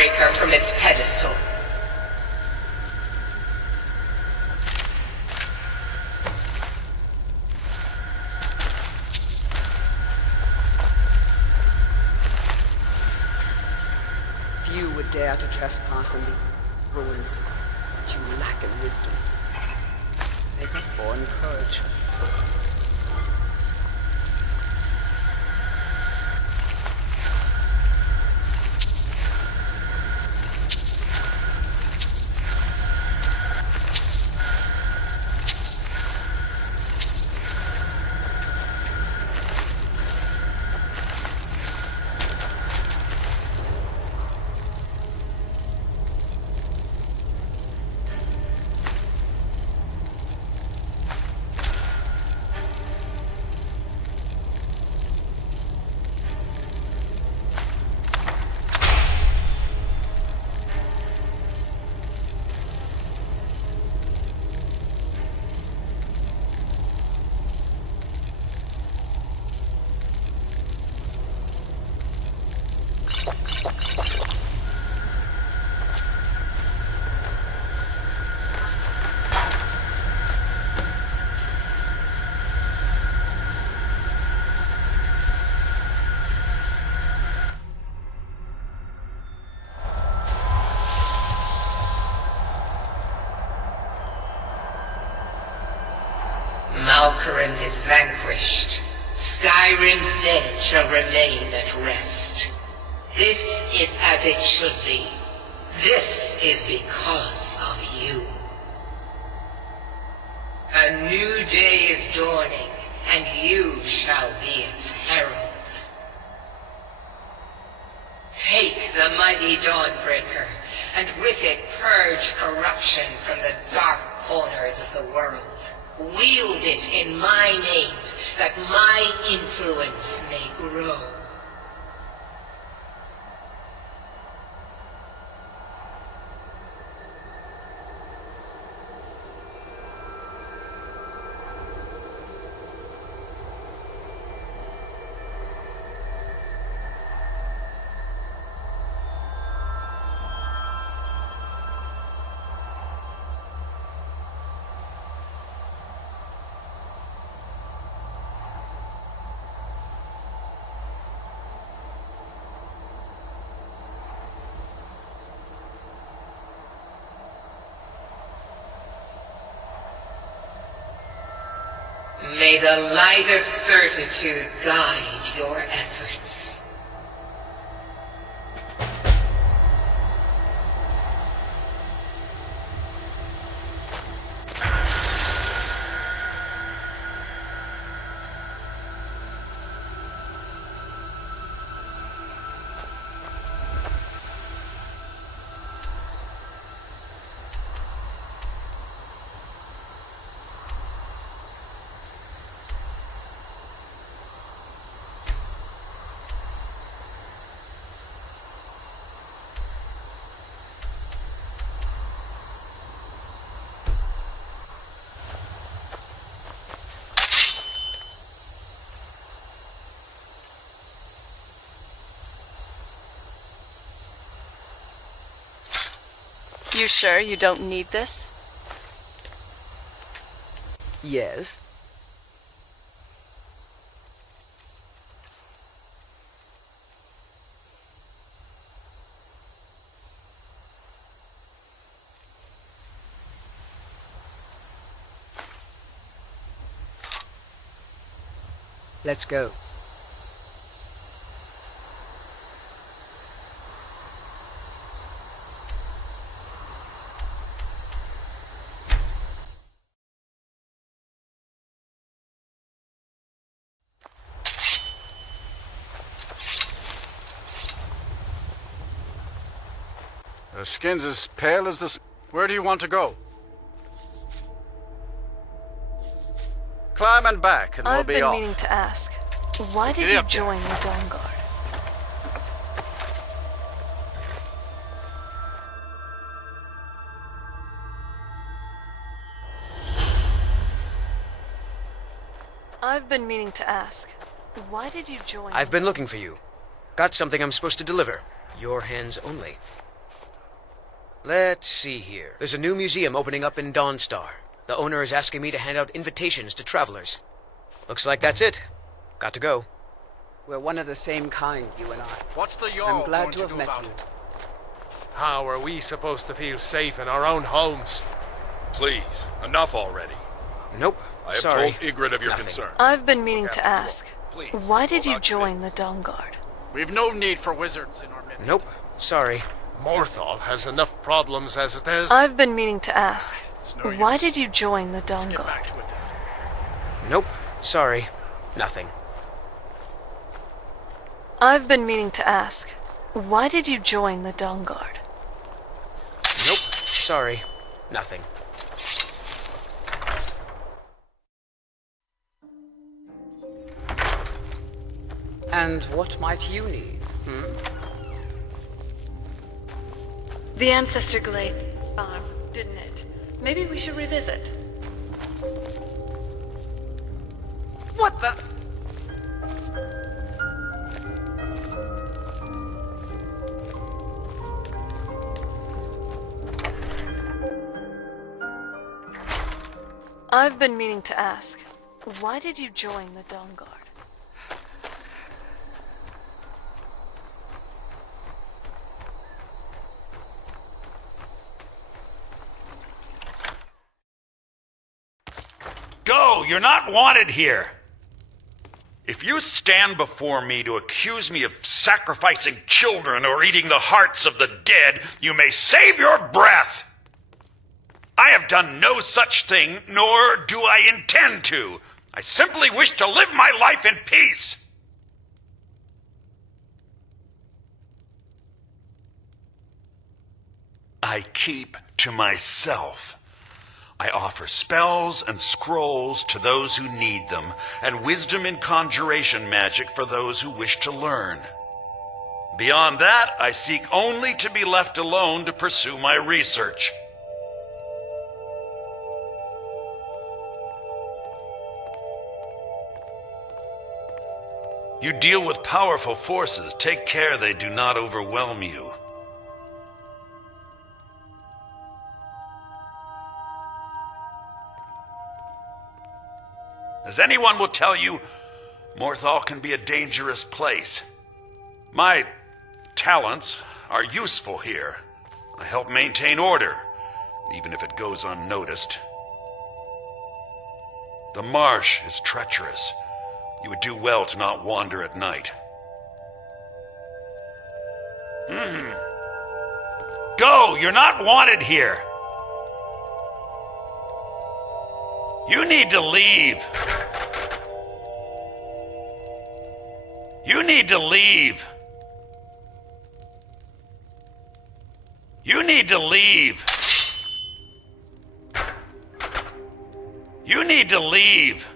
Dawnbreaker from its pedestal. Few would dare to trespass in the ruins, but you lack in wisdom. May be born courage. Malkaran is vanquished. Skyrim's dead shall remain at rest. This is as it should be. This is because of you. A new day is dawning, and you shall be its herald. Take the mighty Dawnbreaker, and with it purge corruption from the dark corners of the world. Wield it in my name, that my influence may grow. May the light of certitude guide your efforts. You sure you don't need this? Yes. Let's go. Her skin's as pale as the... Where do you want to go? Climb and back, and we'll be off. I've been meaning to ask. Why did you join the Dawn Guard? I've been meaning to ask. Why did you join? I've been looking for you. Got something I'm supposed to deliver. Your hands only. Let's see here. There's a new museum opening up in Dawnstar. The owner is asking me to hand out invitations to travelers. Looks like that's it. Got to go. We're one of the same kind, you and I. What's the y'all I'm glad going to have do met about you. it? How are we supposed to feel safe in our own homes? Please, enough already. Nope. I have Sorry. told Ygritte of your Nothing. concern. I've been meaning to ask. Please, Why did go you about your join the business. Dawn Guard? We've no need for wizards in our midst. Nope. Sorry. Morthal has enough problems as it is. I've been meaning to ask. It's no Why use. did you join the Dawn Get Guard? back to it then. Nope. Sorry. Nothing. I've been meaning to ask. Why did you join the Dawn Guard? Nope. Sorry. Nothing. And what might you need? The Ancestor Glade farm, didn't it? Maybe we should revisit. What the? I've been meaning to ask. Why did you join the Dawn Guard? Go! You're not wanted here! If you stand before me to accuse me of sacrificing children or eating the hearts of the dead, you may save your breath! I have done no such thing, nor do I intend to. I simply wish to live my life in peace. I keep to myself. I offer spells and scrolls to those who need them, and wisdom in conjuration magic for those who wish to learn. Beyond that, I seek only to be left alone to pursue my research. You deal with powerful forces. Take care they do not overwhelm you. As anyone will tell you, Morthal can be a dangerous place. My talents are useful here. I help maintain order, even if it goes unnoticed. The marsh is treacherous. You would do well to not wander at night. Go! You're not wanted here! You need to leave! You need to leave! You need to leave! You need to leave!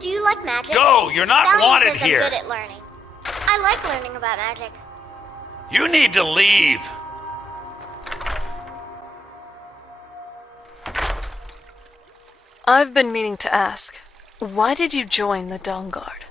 Do you like magic? Go! You're not Valiant wanted says here! I'm good at learning. I like learning about magic. You need to leave! I've been meaning to ask. Why did you join the Dawn Guard?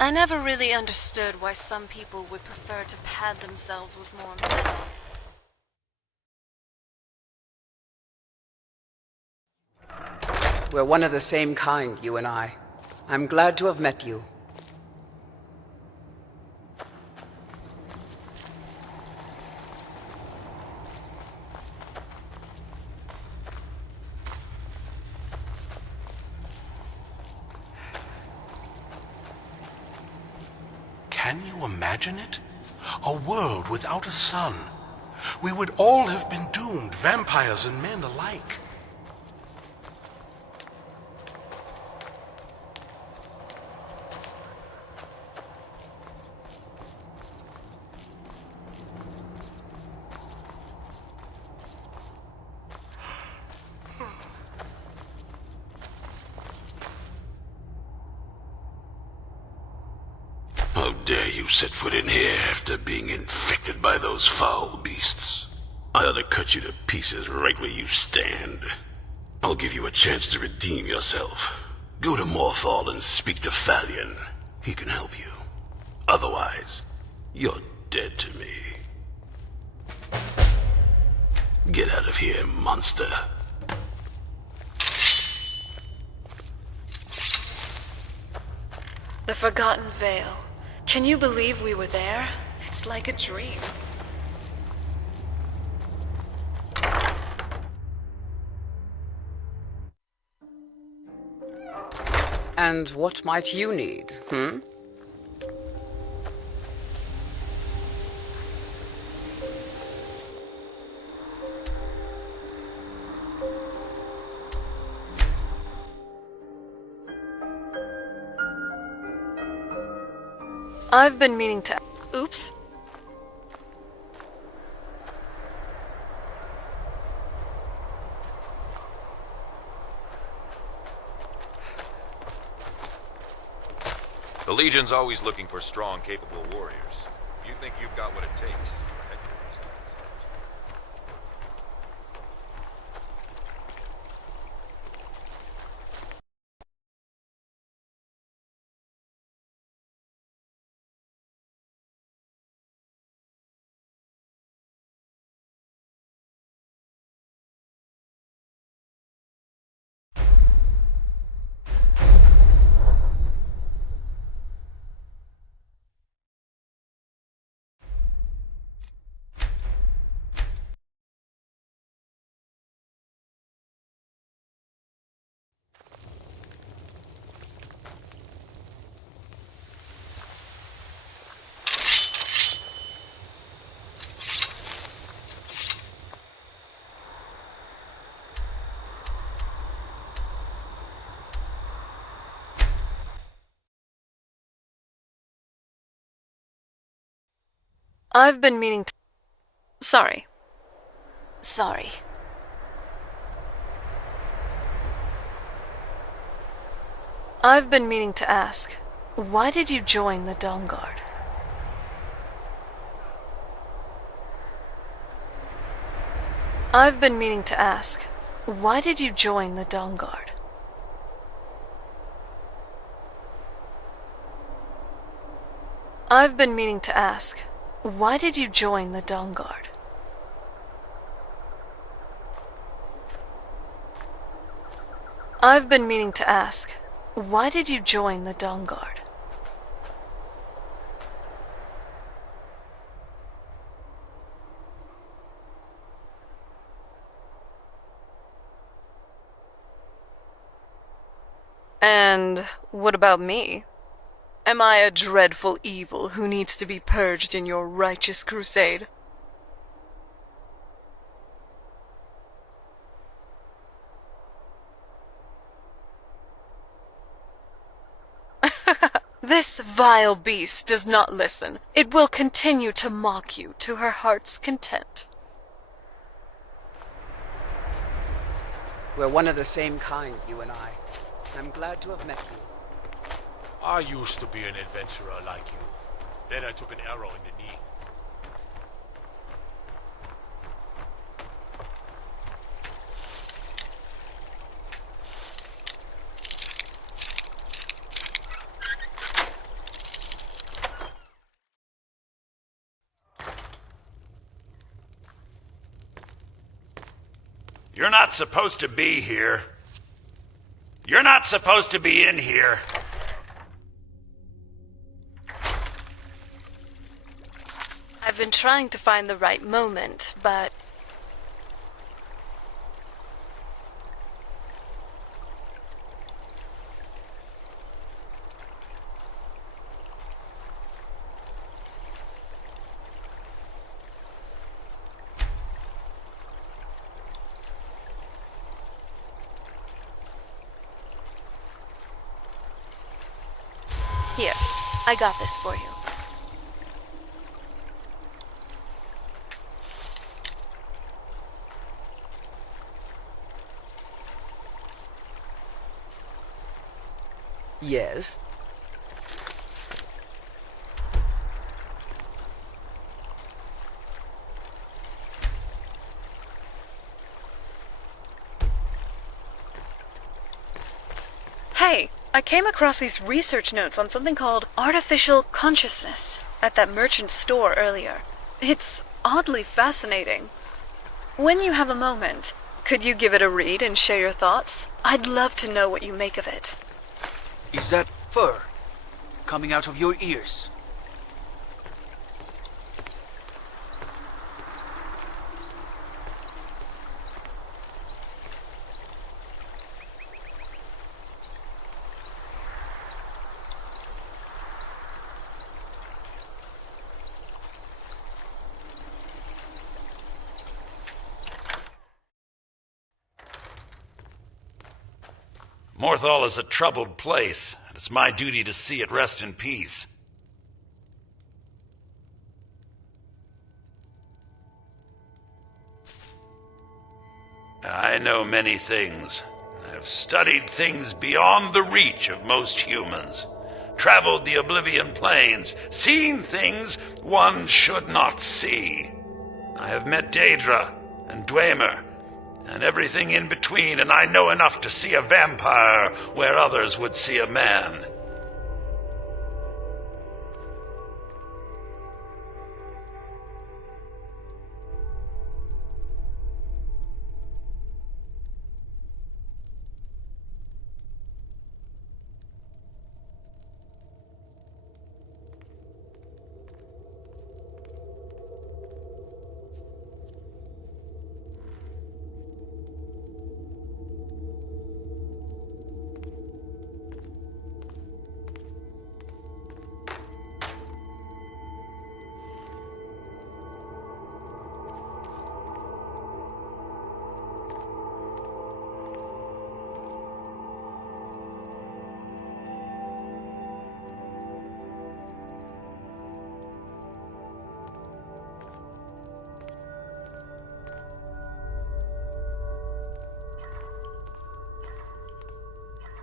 I never really understood why some people would prefer to pad themselves with more metal. We're one of the same kind, you and I. I'm glad to have met you. Can you imagine it? A world without a sun. We would all have been doomed, vampires and men alike. dare you set foot in here after being infected by those foul beasts? I ought to cut you to pieces right where you stand. I'll give you a chance to redeem yourself. Go to Morthal and speak to Thalion. He can help you. Otherwise, you're dead to me. Get out of here, monster. The Forgotten Vale. Can you believe we were there? It's like a dream. And what might you need, hmm? I've been meaning to... Oops. The Legion's always looking for strong, capable warriors. If you think you've got what it takes, head yours. I've been meaning to... Sorry. I've been meaning to ask, why did you join the Dawn Guard? I've been meaning to ask, why did you join the Dawn Guard? I've been meaning to ask, why did you join the Dawn Guard? I've been meaning to ask, why did you join the Dawn Guard? And what about me? Am I a dreadful evil who needs to be purged in your righteous crusade? This vile beast does not listen. It will continue to mock you to her heart's content. We're one of the same kind, you and I. I'm glad to have met you. I used to be an adventurer like you. Then I took an arrow in the knee. You're not supposed to be here. You're not supposed to be in here. I've been trying to find the right moment, but... Here, I got this for you. Yes? I came across these research notes on something called artificial consciousness at that merchant store earlier. It's oddly fascinating. When you have a moment, could you give it a read and share your thoughts? I'd love to know what you make of it. Is that fur coming out of your ears? Morthal is a troubled place, and it's my duty to see it rest in peace. I know many things. I have studied things beyond the reach of most humans, traveled the Oblivion Plains, seen things one should not see. I have met Daedra and Dwemer, and everything in between, and I know enough to see a vampire where others would see a man.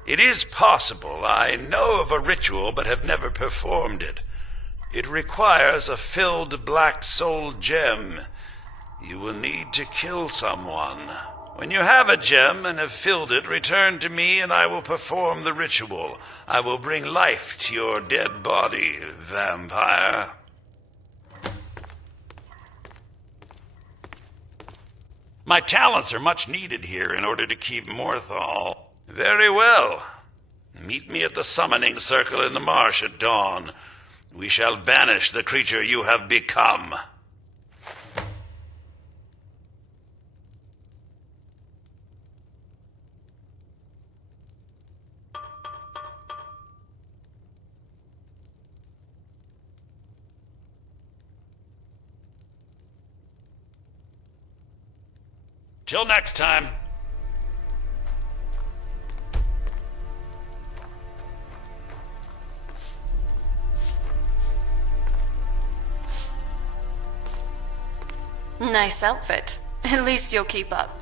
It is possible I know of a ritual but have never performed it. It requires a filled black soul gem. You will need to kill someone. When you have a gem and have filled it, return to me and I will perform the ritual. I will bring life to your dead body, vampire. My talents are much needed here in order to keep Morthal. Very well. Meet me at the summoning circle in the marsh at dawn. We shall banish the creature you have become. Till next time. Nice outfit. At least you'll keep up.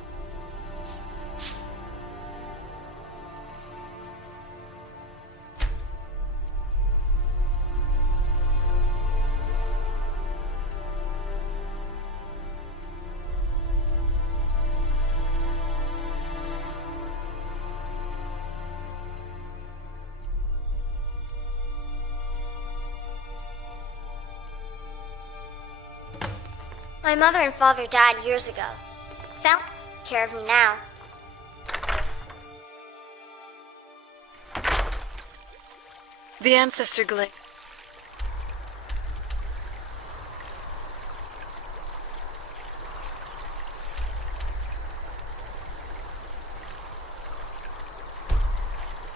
My mother and father died years ago. Found care of me now. The ancestor glade.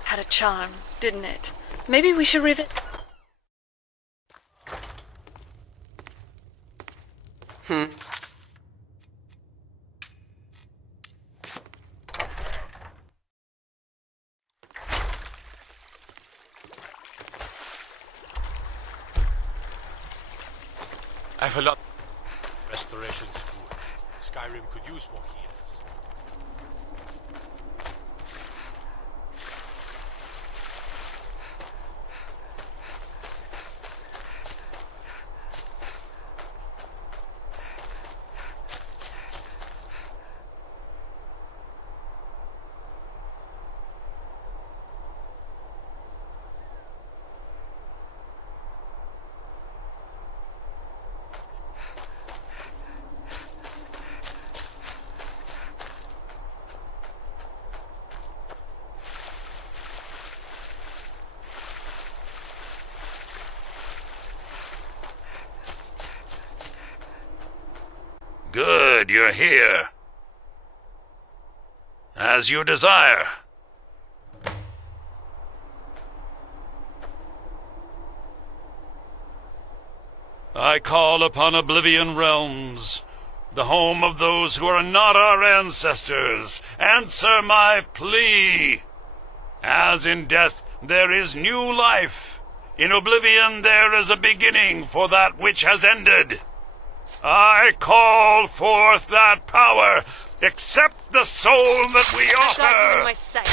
Had a charm, didn't it? Maybe we should revisit. I've a lot. Restoration school. Skyrim could use more healers. Good, you're here. As you desire. I call upon Oblivion Realms, the home of those who are not our ancestors. Answer my plea. As in death there is new life, in Oblivion there is a beginning for that which has ended. I call forth that power. Accept the soul that we offer. I got you in my sight.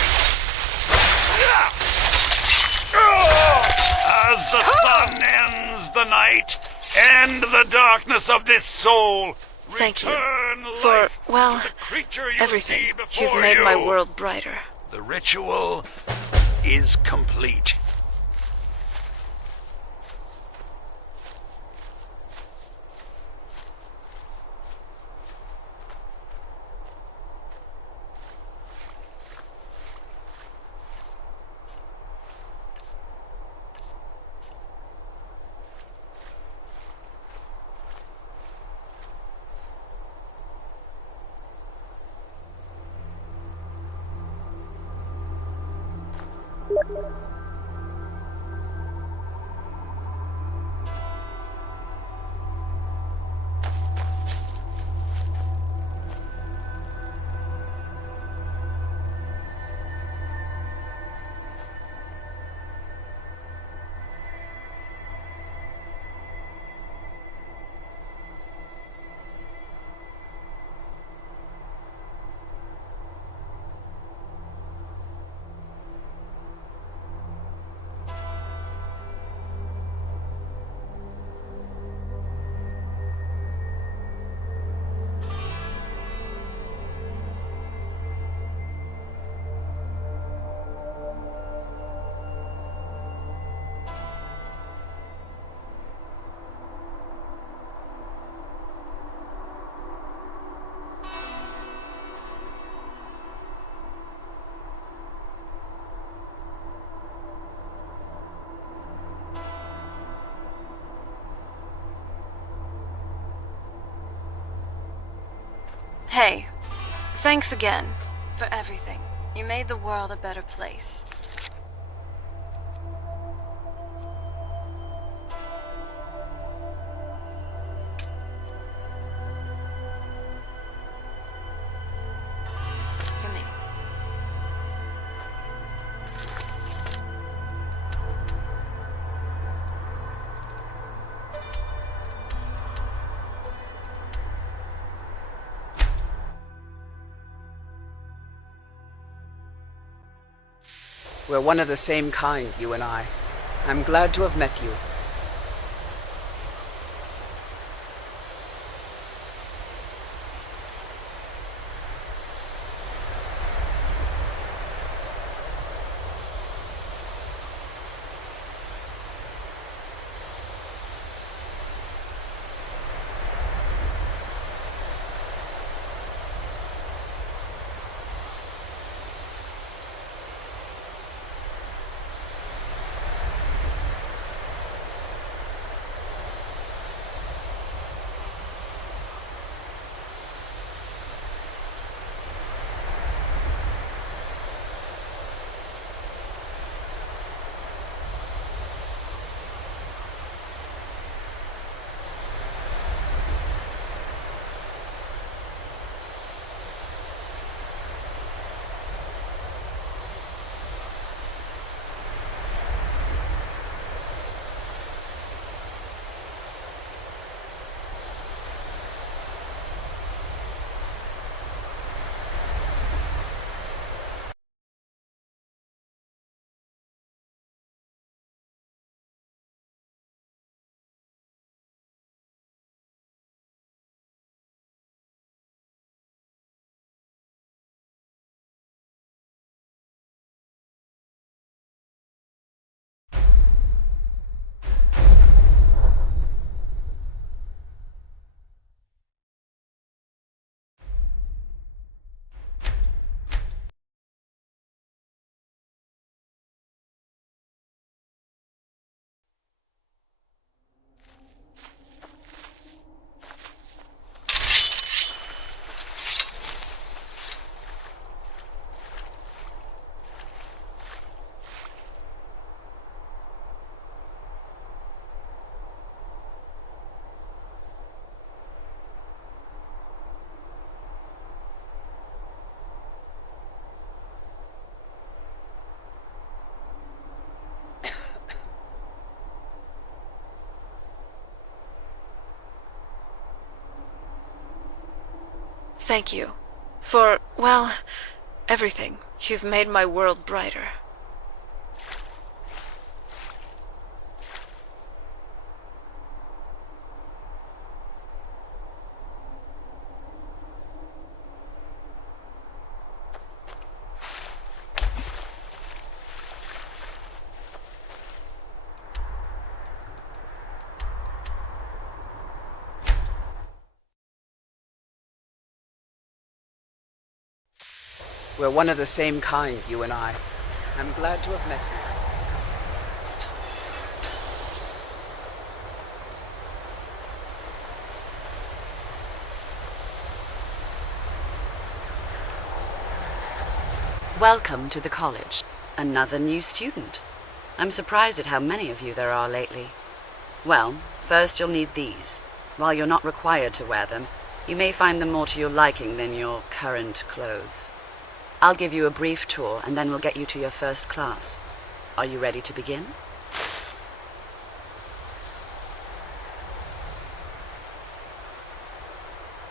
As the sun ends the night, end the darkness of this soul. Thank you Return for, life well, to the creature you everything. see before You've made my you. world brighter. The ritual is complete. Hey, thanks again for everything. You made the world a better place. For me. We're one of the same kind, you and I. I'm glad to have met you. Thank you. For, well, everything. You've made my world brighter. We're one of the same kind, you and I. I'm glad to have met you. Welcome to the college. Another new student. I'm surprised at how many of you there are lately. Well, first you'll need these. While you're not required to wear them, you may find them more to your liking than your current clothes. I'll give you a brief tour, and then we'll get you to your first class. Are you ready to begin?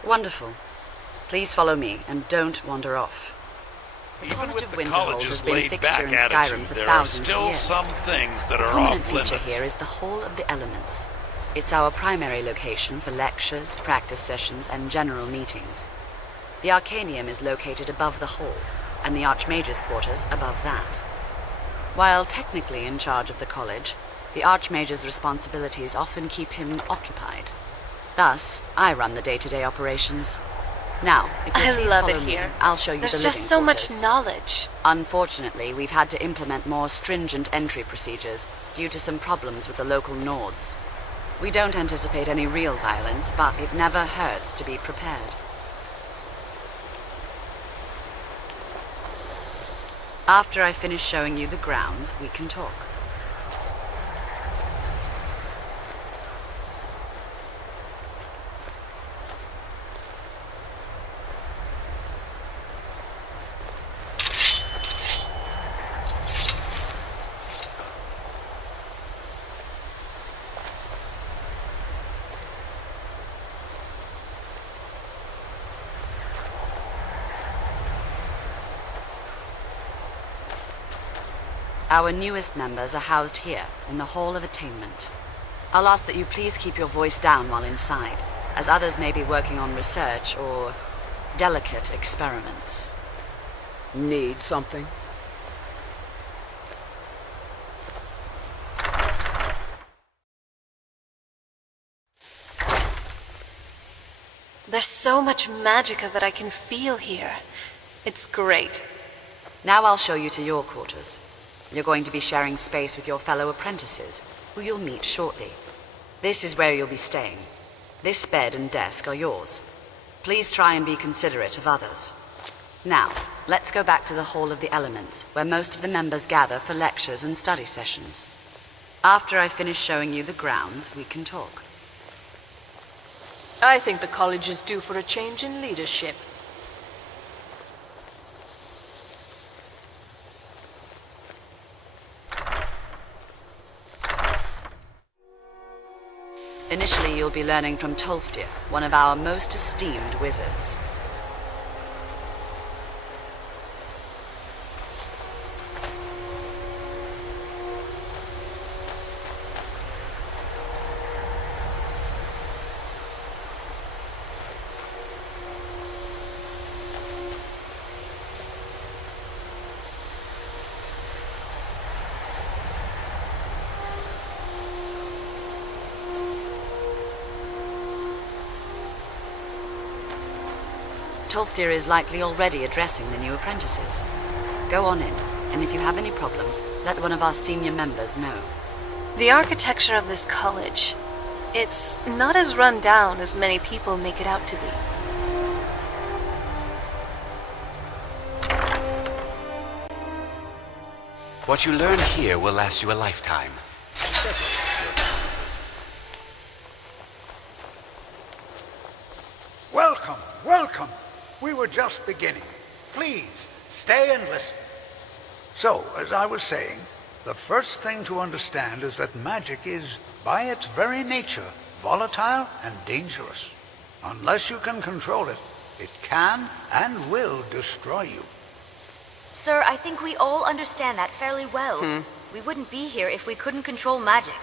Wonderful. Please follow me, and don't wander off. Even with the Winterhold college's has been a fixture laid-back in Skyrim attitude, for there are thousands still of years. some things that The are prominent off feature limits. here is the Hall of the Elements. It's our primary location for lectures, practice sessions, and general meetings. The Arcanium is located above the hall, and the Archmage's quarters above that. While technically in charge of the college, the Archmage's responsibilities often keep him occupied. Thus, I run the day-to-day operations. Now, if you'll I please love follow it me, here. I'll show you There's the living just so much quarters. knowledge. Unfortunately, we've had to implement more stringent entry procedures due to some problems with the local Nords. We don't anticipate any real violence, but it never hurts to be prepared. After I finish showing you the grounds, we can talk. Our newest members are housed here, in the Hall of Attainment. I'll ask that you please keep your voice down while inside, as others may be working on research or delicate experiments. Need something? There's so much magicka that I can feel here. It's great. Now I'll show you to your quarters. You're going to be sharing space with your fellow apprentices, who you'll meet shortly. This is where you'll be staying. This bed and desk are yours. Please try and be considerate of others. Now, let's go back to the Hall of the Elements, where most of the members gather for lectures and study sessions. After I finish showing you the grounds, we can talk. I think the college is due for a change in leadership. Initially, you'll be learning from Tolfdir, one of our most esteemed wizards. Tolfdir is likely already addressing the new apprentices. Go on in, and if you have any problems, let one of our senior members know. The architecture of this college, it's not as run down as many people make it out to be. What you learn here will last you a lifetime. Welcome, welcome. We were just beginning. Please, stay and listen. So, as I was saying, the first thing to understand is that magic is, by its very nature, volatile and dangerous. Unless you can control it, It can and will destroy you. Sir, I think we all understand that fairly well. We wouldn't be here if we couldn't control magic.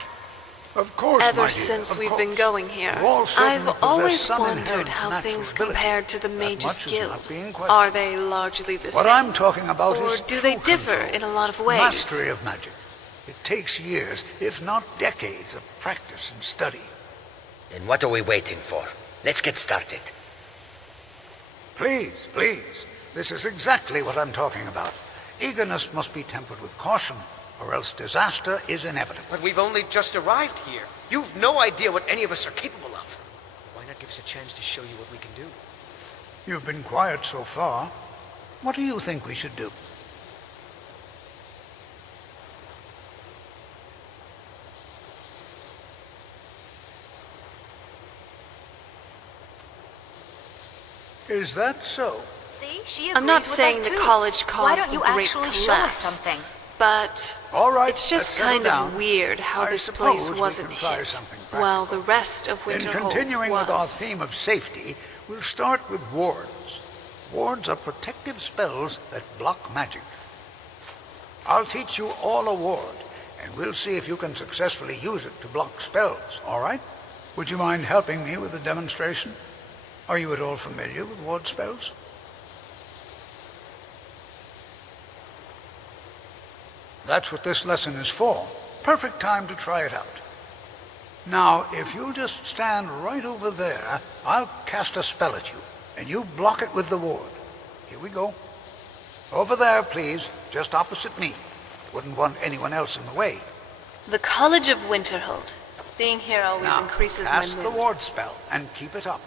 Of course, my Ever dear, since of we've course. been going here, You all certainly I've possess always some wondered inherent how natural things ability. compared to the That Mages much is not Guild. being questioned. Are they largely the What same? I'm talking about or is do they true differ control. in a lot of ways? Mastery of magic. It takes years, if not decades, of practice and study. Then what are we waiting for? Let's get started. Please, please. This is exactly what I'm talking about. Eagerness must be tempered with caution, or else disaster is inevitable. But we've only just arrived here. You've no idea what any of us are capable of. Why not give us a chance to show you what we can do? You've been quiet so far. What do you think we should do? Is that so? See, she agrees I'm not with saying us the too. college Why caused don't you a great actually collapse, show us something? but All right, it's just let's settle kind of down. weird how I this suppose place we wasn't can try hit, something while the rest of In Winterhold continuing was. with our theme of safety, we'll start with wards. Wards are protective spells that block magic. I'll teach you all a ward, and we'll see if you can successfully use it to block spells, all right? Would you mind helping me with the demonstration? Are you at all familiar with ward spells? That's what this lesson is for. Perfect time to try it out. Now, if you'll just stand right over there, I'll cast a spell at you, and you block it with the ward. Here we go. Over there, please, just opposite me. Wouldn't want anyone else in the way. The College of Winterhold. Being here always Now, increases my cast mood. the ward spell, and keep it up.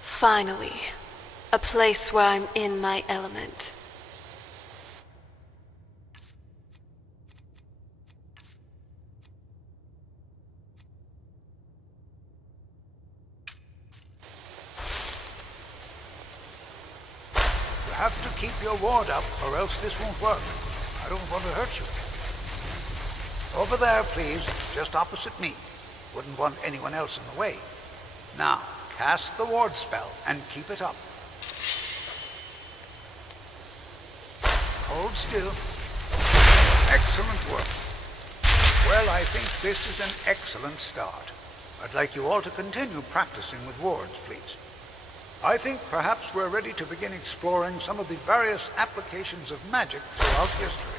Finally, a place where I'm in my element. You have to keep your ward up, or else this won't work. I don't want to hurt you. Over there, please, just opposite me. Wouldn't want anyone else in the way. Now, cast the ward spell and keep it up. Hold still. Excellent work. Well, I think this is an excellent start. I'd like you all to continue practicing with wards, please. I think perhaps we're ready to begin exploring some of the various applications of magic throughout history.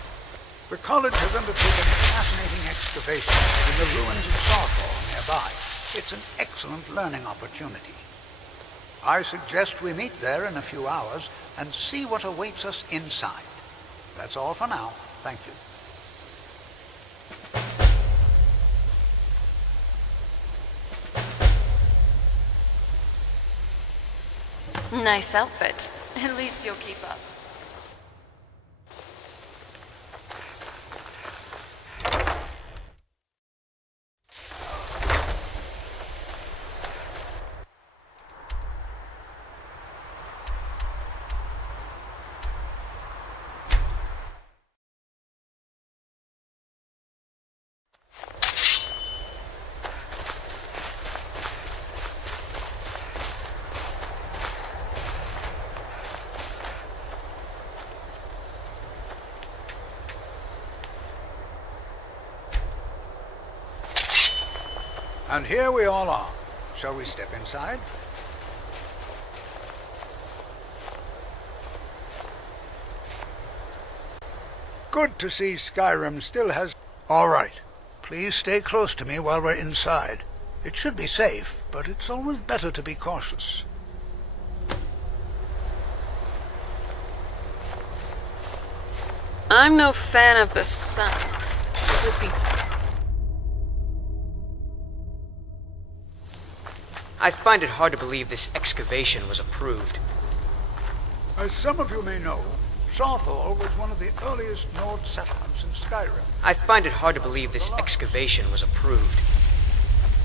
The college has undertaken a fascinating excavation in the ruins of Sawthall nearby. It's an excellent learning opportunity. I suggest we meet there in a few hours and see what awaits us inside. That's all for now. Thank you. Nice outfit. At least you'll keep up. And here we all are. Shall we step inside? Good to see Skyrim still has... All right. Please stay close to me while we're inside. It should be safe, but it's always better to be cautious. I'm no fan of the sun. It would be... I find it hard to believe this excavation was approved. As some of you may know, Sarthal was one of the earliest Nord settlements in Skyrim. I find it hard to believe this excavation was approved.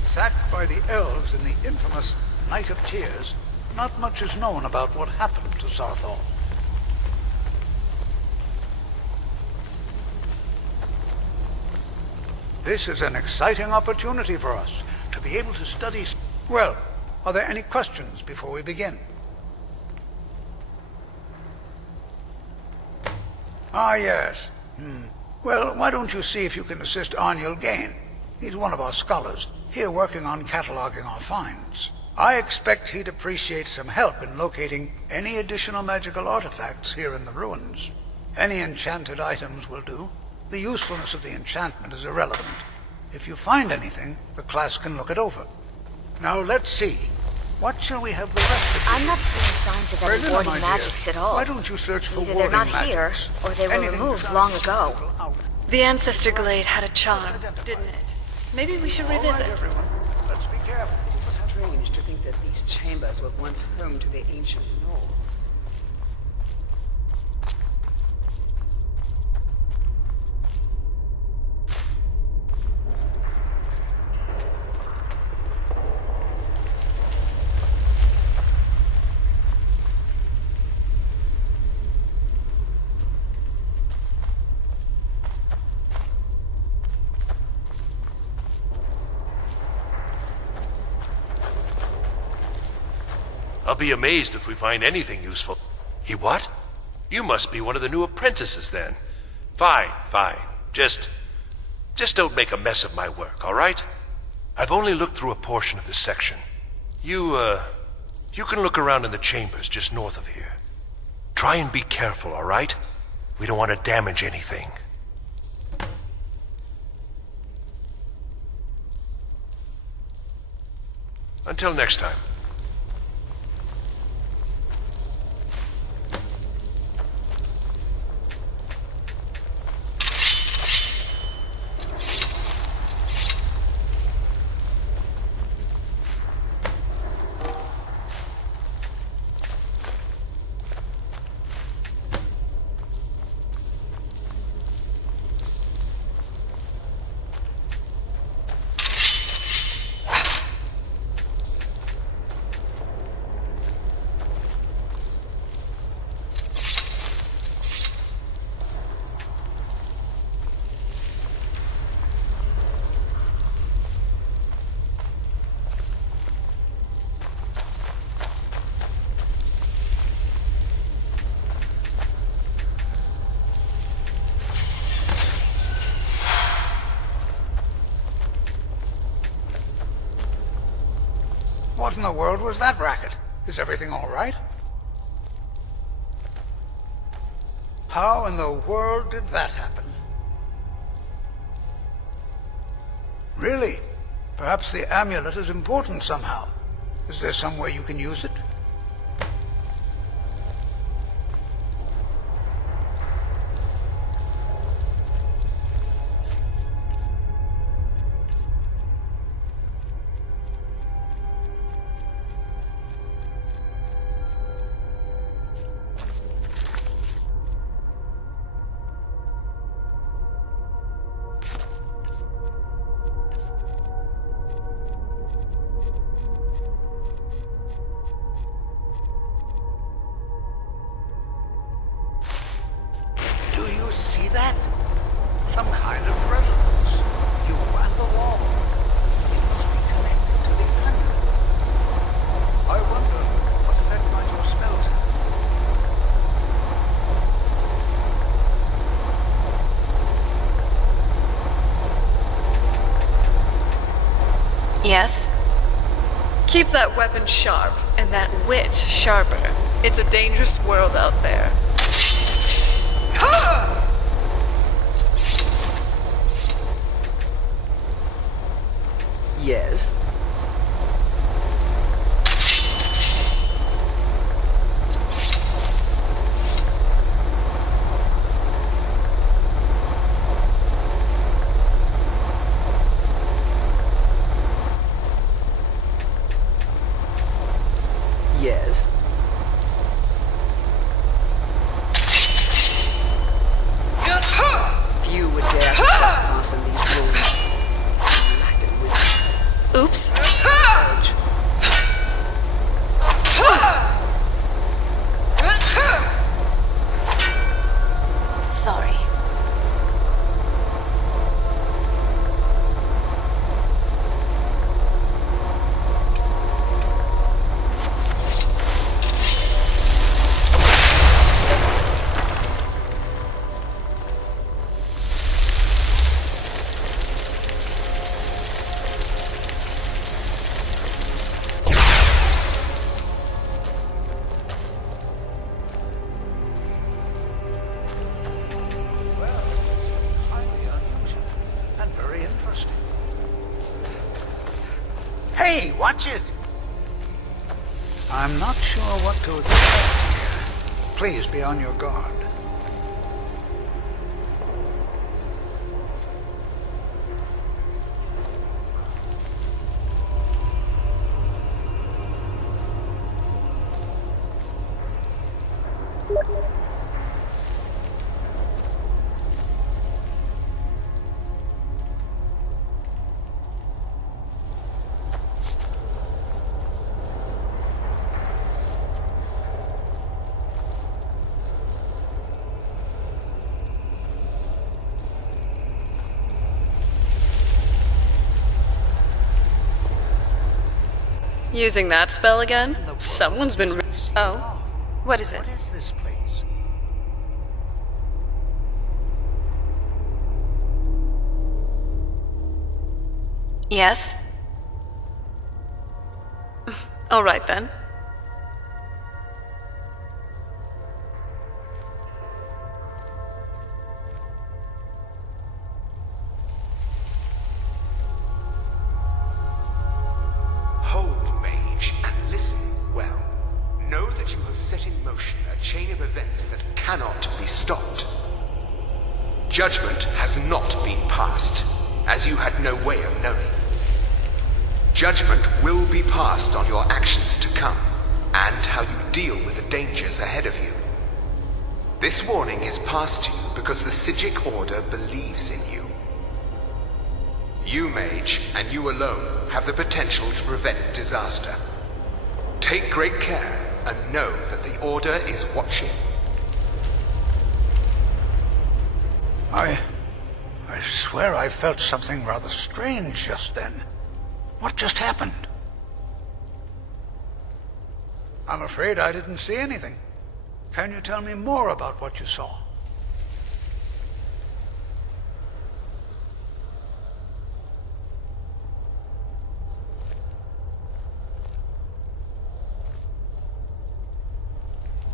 Sacked by the elves in the infamous Night of Tears, not much is known about what happened to Sarthal. This is an exciting opportunity for us to be able to study... Well, are there any questions before we begin? Ah, yes. Well, why don't you see if you can assist Arniel Gain? He's one of our scholars, here working on cataloging our finds. I expect he'd appreciate some help in locating any additional magical artifacts here in the ruins. Any enchanted items will do. The usefulness of the enchantment is irrelevant. If you find anything, the class can look it over. Now let's see. What shall we have the rest of? I'm not seeing signs of any warding magics at all. Why don't you search for Either warding they're not magics? here, or they were removed long ago. The Ancestor Glade had a charm, didn't it? Maybe we should revisit. Let's be careful. It is strange to think that these chambers were once home to the ancient Nords. I'll be amazed if we find anything useful. He what? You must be one of the new apprentices then. Fine, fine. Just don't make a mess of my work, all right? I've only looked through a portion of this section. You can look around in the chambers just north of here. Try and be careful, all right? We don't want to damage anything. Until next time. What in the world was that racket? Is everything all right? How in the world did that happen? Really? Perhaps the amulet is important somehow. Is there some way you can use it? See that? Some kind of resonance. You at the wall. It must be connected to the amulet. I wonder what effect might your spells have. Keep that weapon sharp, and that wit sharper. It's a dangerous world out there. Yes. Yes. Few would dare to trespass in these ruins. Lacking wisdom. Oops. Urge. Sorry. Hey, watch it! I'm not sure what to expect here. Please be on your guard. Using that spell again? Someone's been... Oh? What is it? What is this place? Yes? All right then. Hold, mage, and listen well. Know that you have set in motion a chain of events that cannot be stopped. Judgment has not been passed, as you had no way of knowing. Judgment will be passed on your actions to come, and how you deal with the dangers ahead of you. This warning is passed to you because the Psijic Order believes in you. You, mage, and you alone, have the potential to prevent disaster. Take great care, and know that the Order is watching. I swear I felt something rather strange just then. What just happened? I'm afraid I didn't see anything. Can you tell me more about what you saw?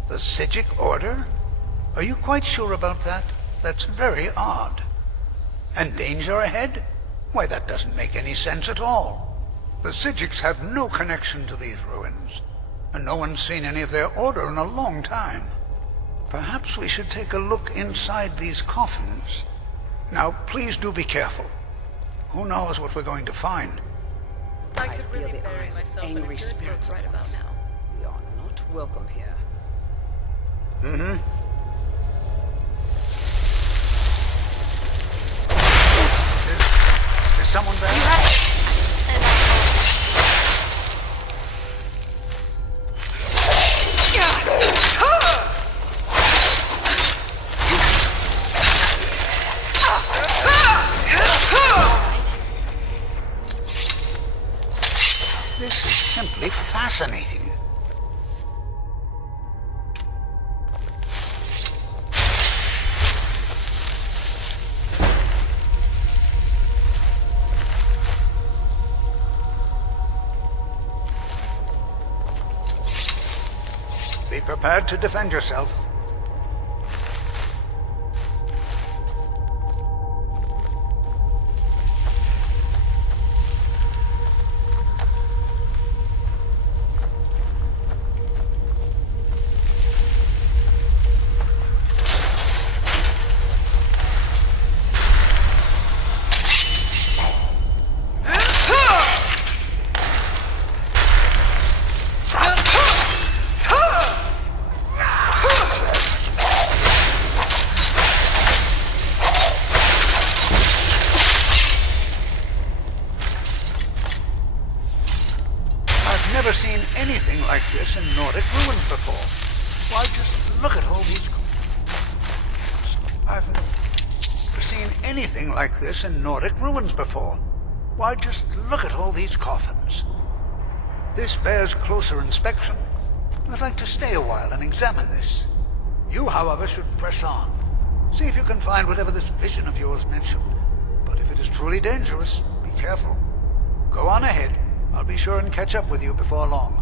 The Psijic Order? Are you quite sure about that? That's very odd. And danger ahead? Why, that doesn't make any sense at all. The Psijics have no connection to these ruins, and no one's seen any of their order in a long time. Perhaps we should take a look inside these coffins. Now, please do be careful. Who knows what we're going to find? I feel the eyes of angry spirits upon us. We are not welcome here. Mm-hmm. Is someone there? You're right. This is simply fascinating. Be prepared to defend yourself. Never seen anything like this in Nordic ruins before. Why, just look at all these... I've never seen anything like this in Nordic ruins before. Why, just look at all these coffins. This bears closer inspection. I'd like to stay a while and examine this. You, however, should press on. See if you can find whatever this vision of yours mentioned. But if it is truly dangerous, be careful. Go on ahead. I'll be sure and catch up with you before long.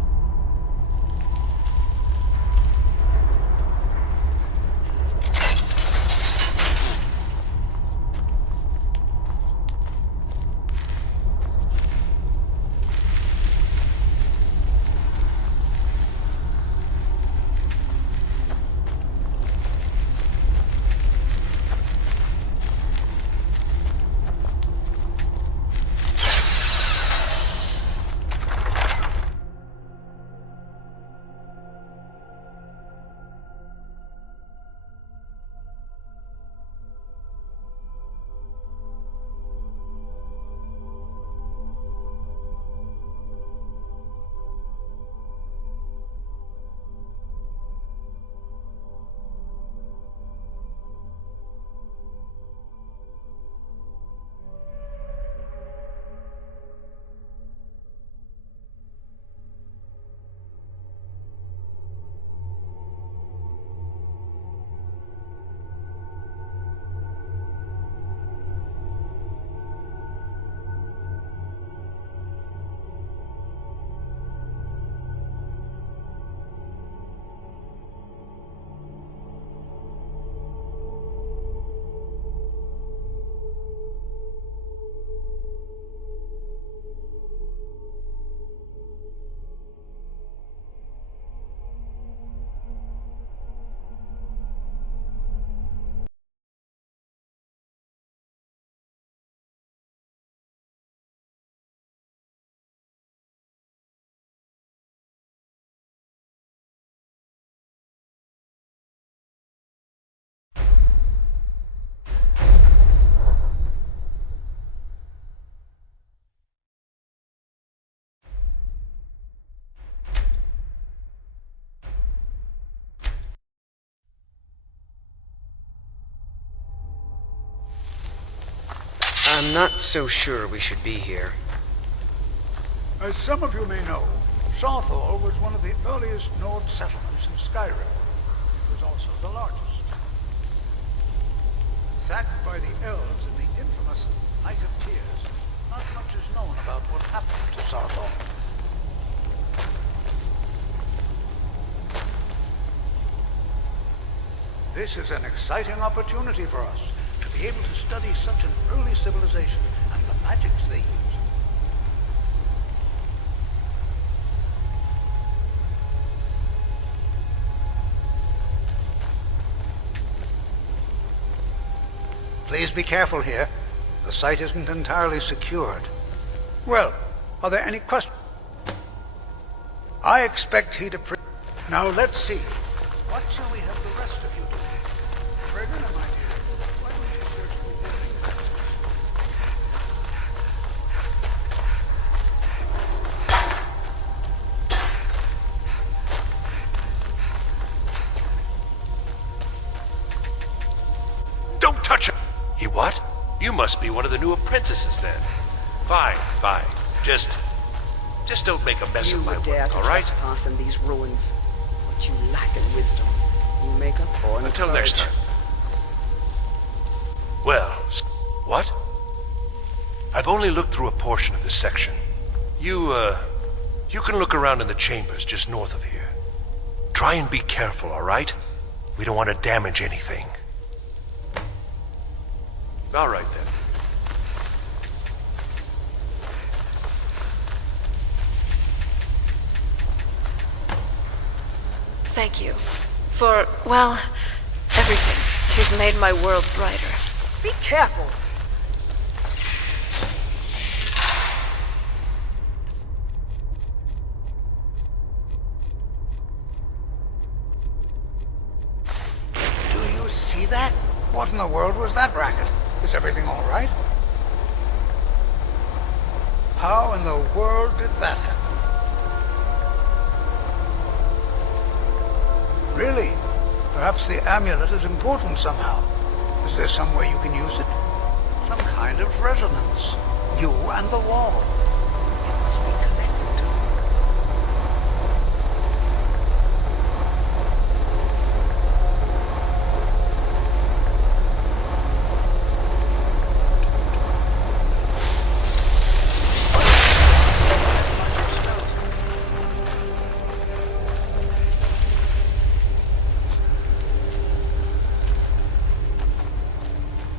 I'm not so sure we should be here. As some of you may know, Sawthall was one of the earliest Nord settlements in Skyrim. It was also the largest. Sacked by the elves in the infamous Night of Tears, not much is known about what happened to Sawthall. This is an exciting opportunity for us to be able to study such an early civilization and the magics they use. Please be careful here. The site isn't entirely secured. Well, are there any questions? I expect he'd appreciate... Now let's see. What shall we have the rest of you do? Regina, my dear, why don't you search the building? Don't touch him! He what? You must be one of the new apprentices then. Fine, fine. Just don't make a mess of my work, all right? Trespass in these ruins. What you lack in wisdom, you make up for in Until courage. next time. Well, what? I've only looked through a portion of this section. You can look around in the chambers just north of here. try and be careful, all right? We don't want to damage anything. All right, then. Thank you. For, well, everything. You've made my world brighter. Be careful. Do you see that? What in the world was that racket? Is everything all right? How in the world did that happen? Really? Perhaps the amulet is important somehow. Is there some way you can use it? Some kind of resonance. You and the wall. It must be connected to...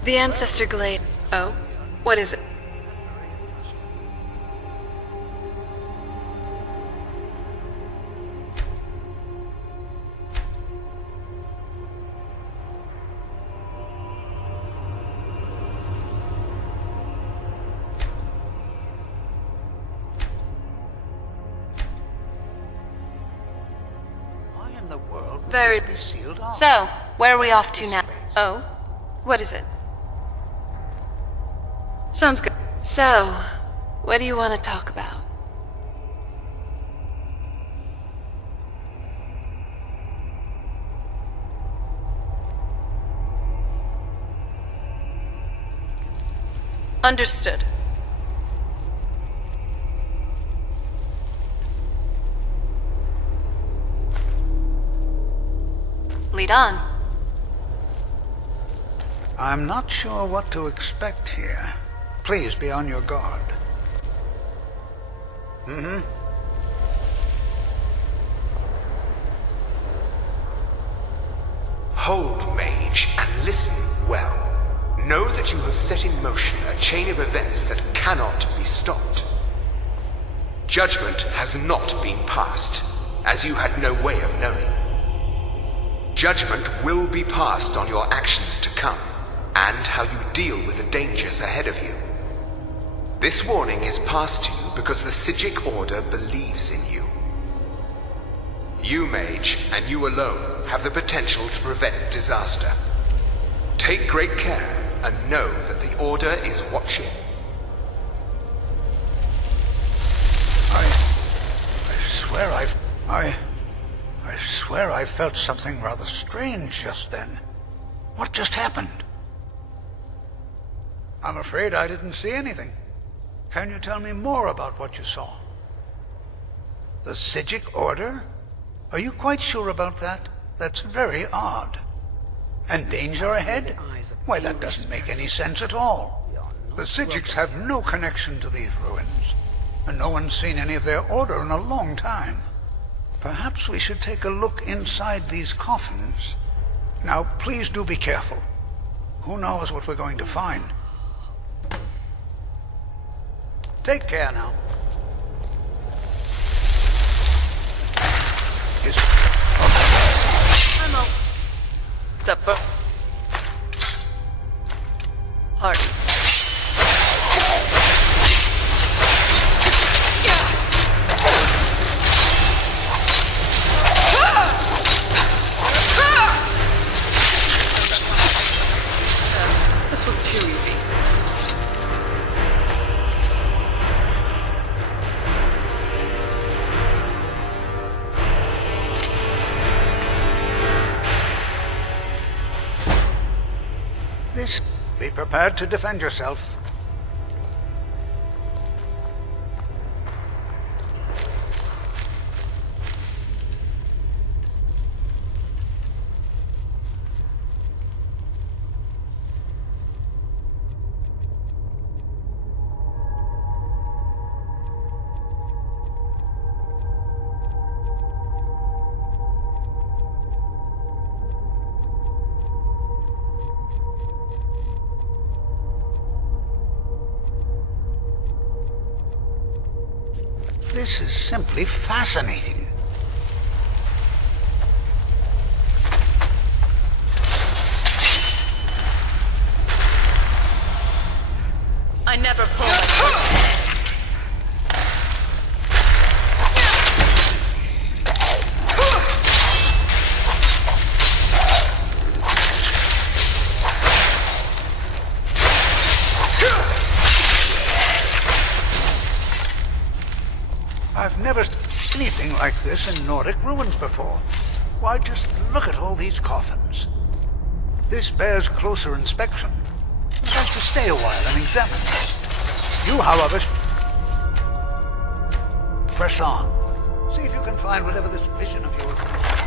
The Ancestor Glade. Oh? What is it? Why in the world would Very. this be sealed off? So, where are we off to now? Oh? What is it? Sounds good. So, what do you want to talk about? Understood. Lead on. I'm not sure what to expect here. Please be on your guard. Hold, mage, and listen well. Know that you have set in motion a chain of events that cannot be stopped. Judgment has not been passed, as you had no way of knowing. Judgment will be passed on your actions to come, and how you deal with the dangers ahead of you. This warning is passed to you because the Psijic Order believes in you. You, mage, and you alone, have the potential to prevent disaster. Take great care, and know that the Order is watching. I swear I felt something rather strange just then. What just happened? I'm afraid I didn't see anything. Can you tell me more about what you saw? The Psijic Order? Are you quite sure about that? That's very odd. And danger ahead? Why, that doesn't make any sense at all. The Psijics have no connection to these ruins, and no one's seen any of their order in a long time. Perhaps we should take a look inside these coffins. Now, please do be careful. Who knows what we're going to find? Take care now. I'm all... What's up, bro? Hard. This was too easy. Be prepared to defend yourself. This is simply fascinating. I never pull my I've never seen anything like this in Nordic ruins before. Why, just look at all these coffins. This bears closer inspection. I'd like to stay a while and examine them. You, however, press on. See if you can find whatever this vision of yours is.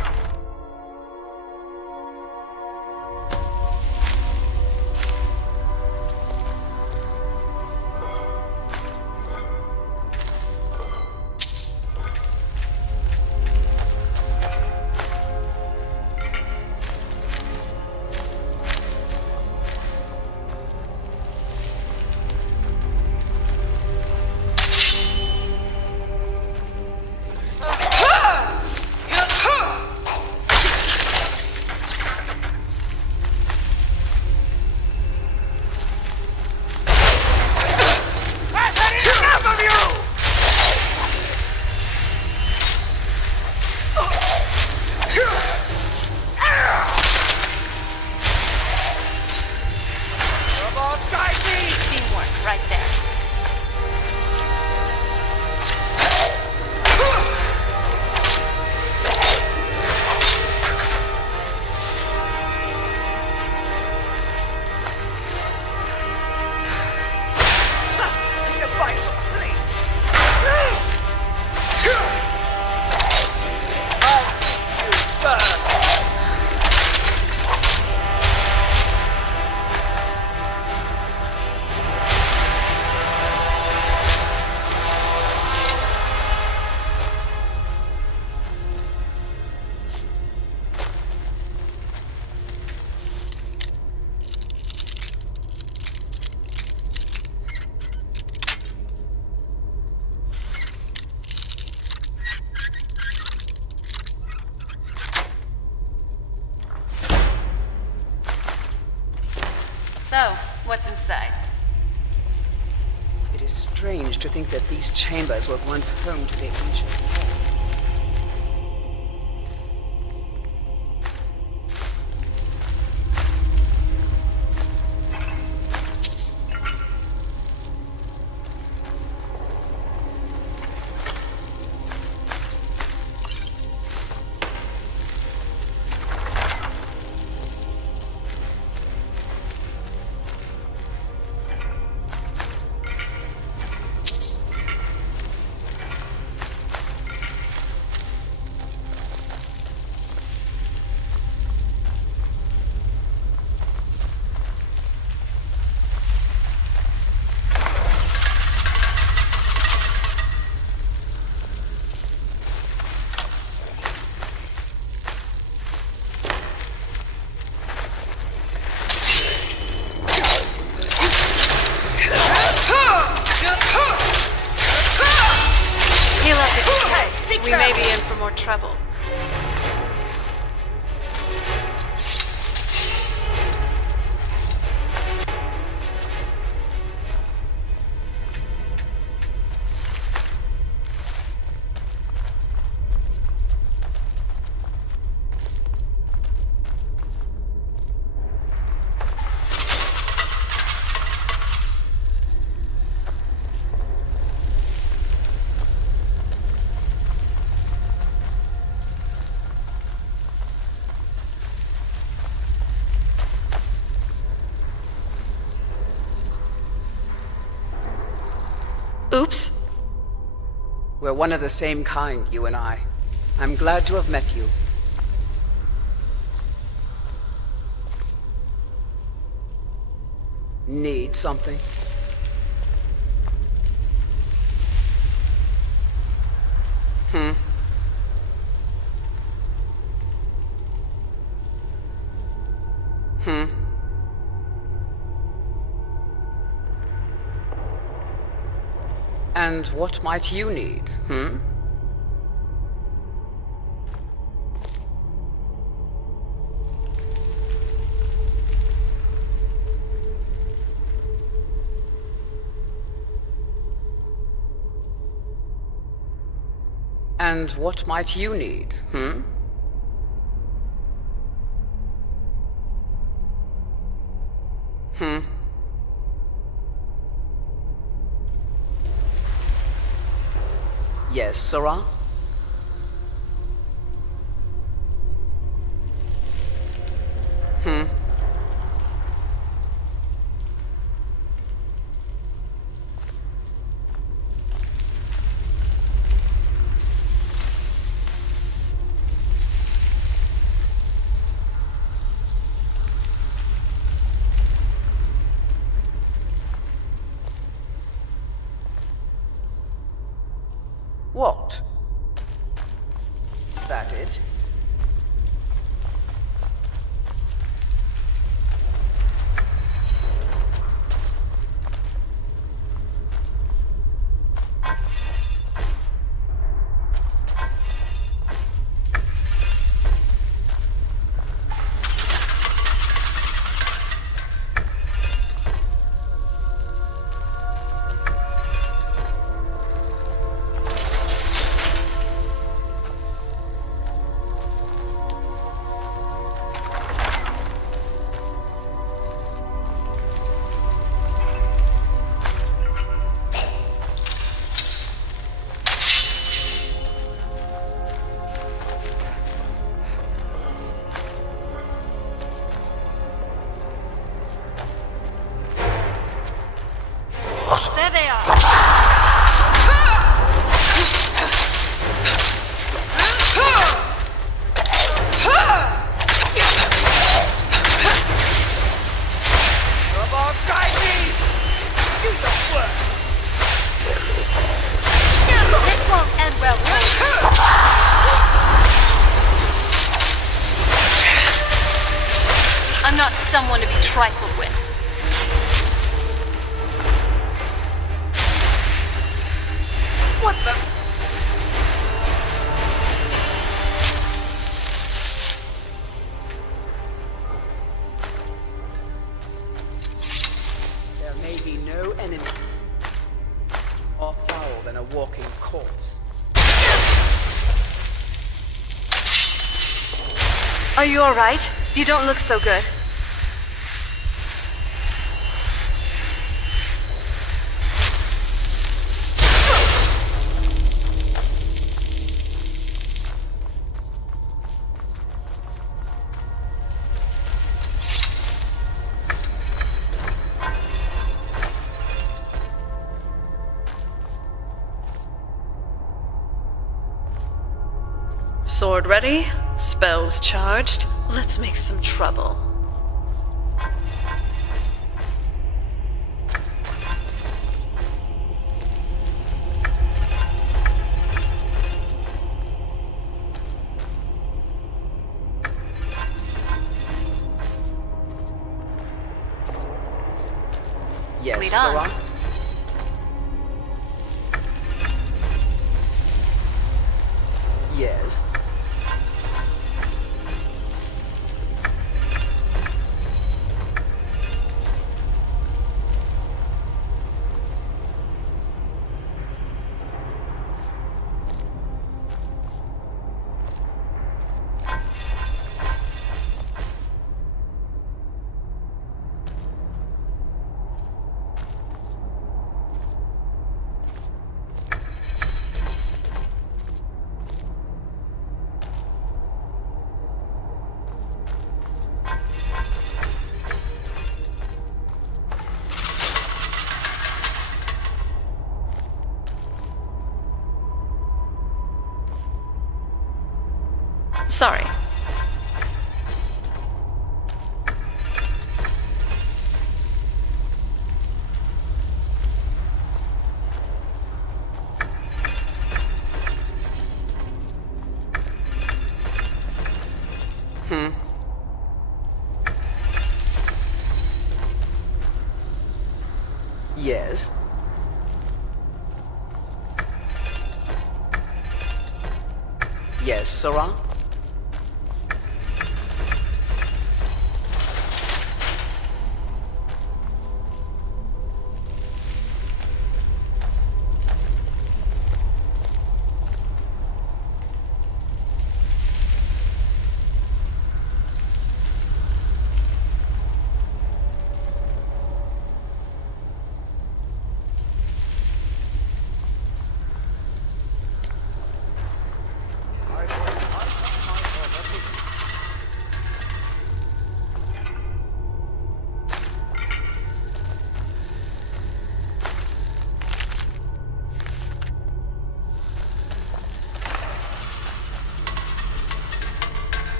So, what's inside? It is strange to think that these chambers were once home to the ancient world. Heal up if you can. We may be in for more trouble. Oops. We're one of the same kind, you and I. I'm glad to have met you. Need something? And what might you need, hmm? And what might you need, hmm? Hmm? Yes, Sarah? Hmm? What? That it? There they are! Come on, guide me! Do the work! This won't end well. I'm not someone to be trifled with. What the? There may be no enemy more foul than a walking corpse. Are you alright? You don't look so good. Sword ready, spells charged. Let's make some trouble. Yes, Lead on. Sarah? Yes. Sorry. Hmm. Yes. Yes, Sarah?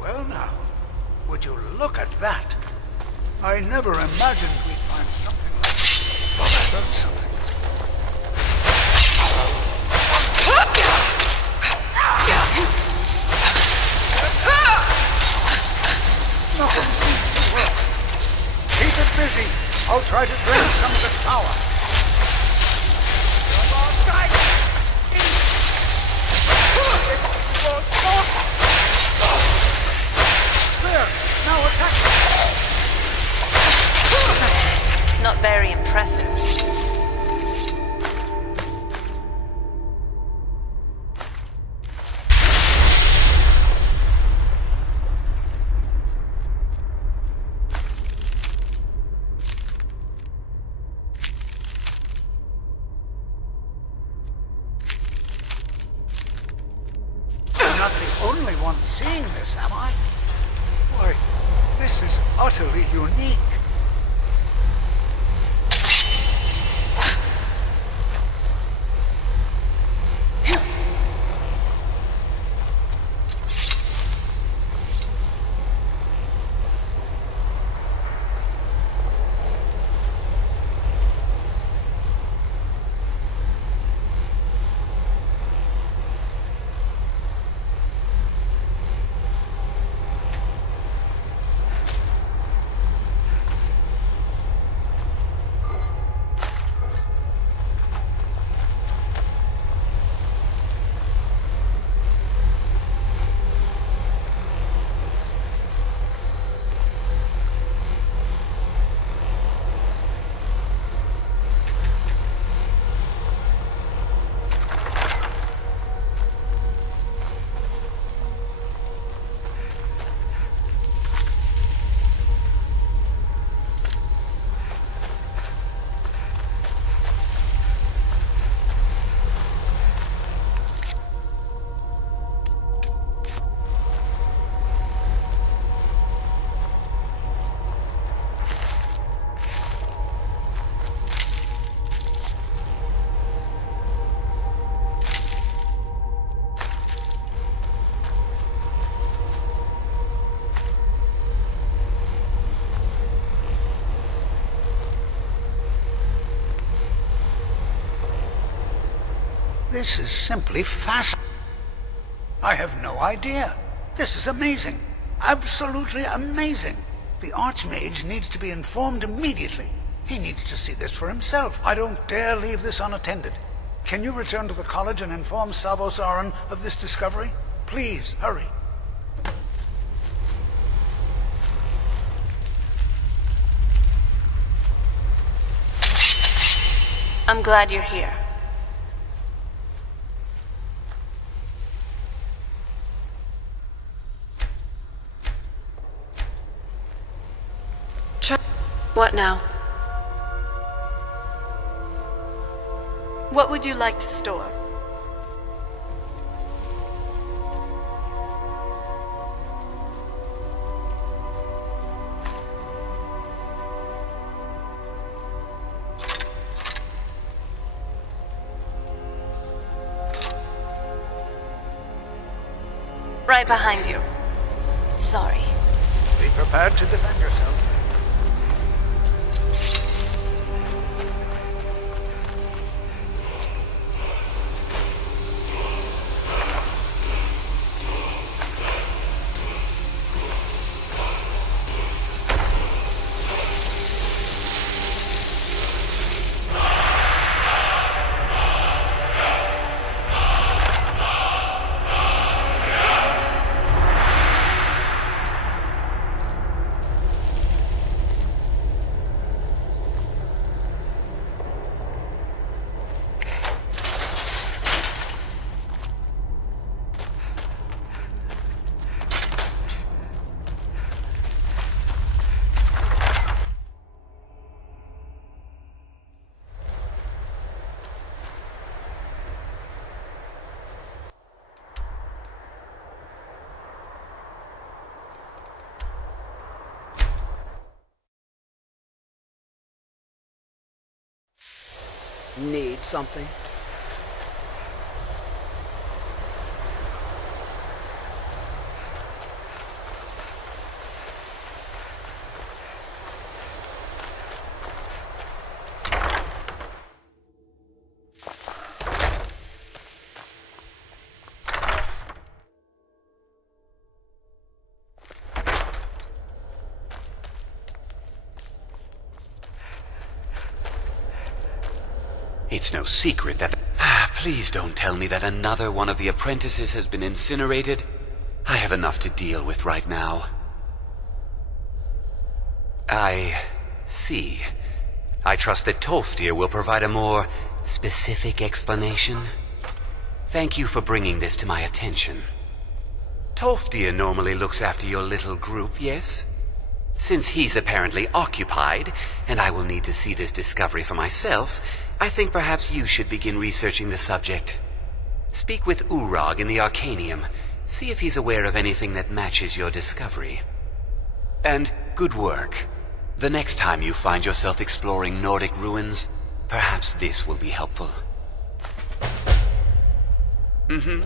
Well now, would you look at that? I never imagined we'd find something like this. Well, I heard something. Nothing seems to work. Keep it busy. I'll try to drain some of the power. There! Now attack! Not very impressive. I'm not the only one seeing this, am I? Why, this is utterly unique. This is simply fascinating. I have no idea. This is amazing. Absolutely amazing. The Archmage needs to be informed immediately. He needs to see this for himself. I don't dare leave this unattended. Can you return to the college and inform Savos Aran of this discovery? Please, hurry. I'm glad you're here. What now? What would you like to store? Right behind you. Sorry. Be prepared to defend yourself. Need something? It's no secret that... Please don't tell me that another one of the apprentices has been incinerated. I have enough to deal with right now. I see. I trust that Tolfdir will provide a more specific explanation. Thank you for bringing this to my attention. Tolfdir normally looks after your little group, yes? Since he's apparently occupied, and I will need to see this discovery for myself, I think perhaps you should begin researching the subject. Speak with Urag in the Arcanium. See if he's aware of anything that matches your discovery. And good work. The next time you find yourself exploring Nordic ruins, perhaps this will be helpful. Mm-hmm.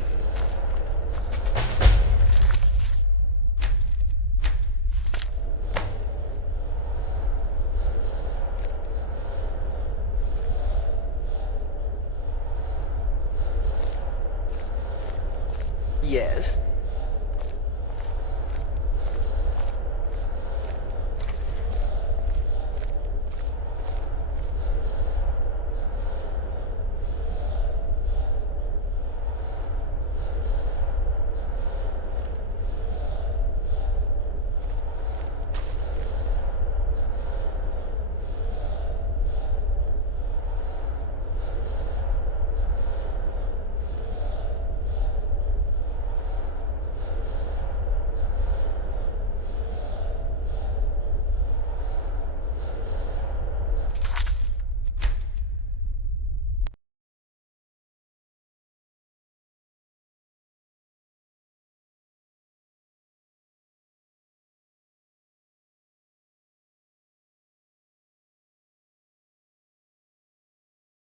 Yes?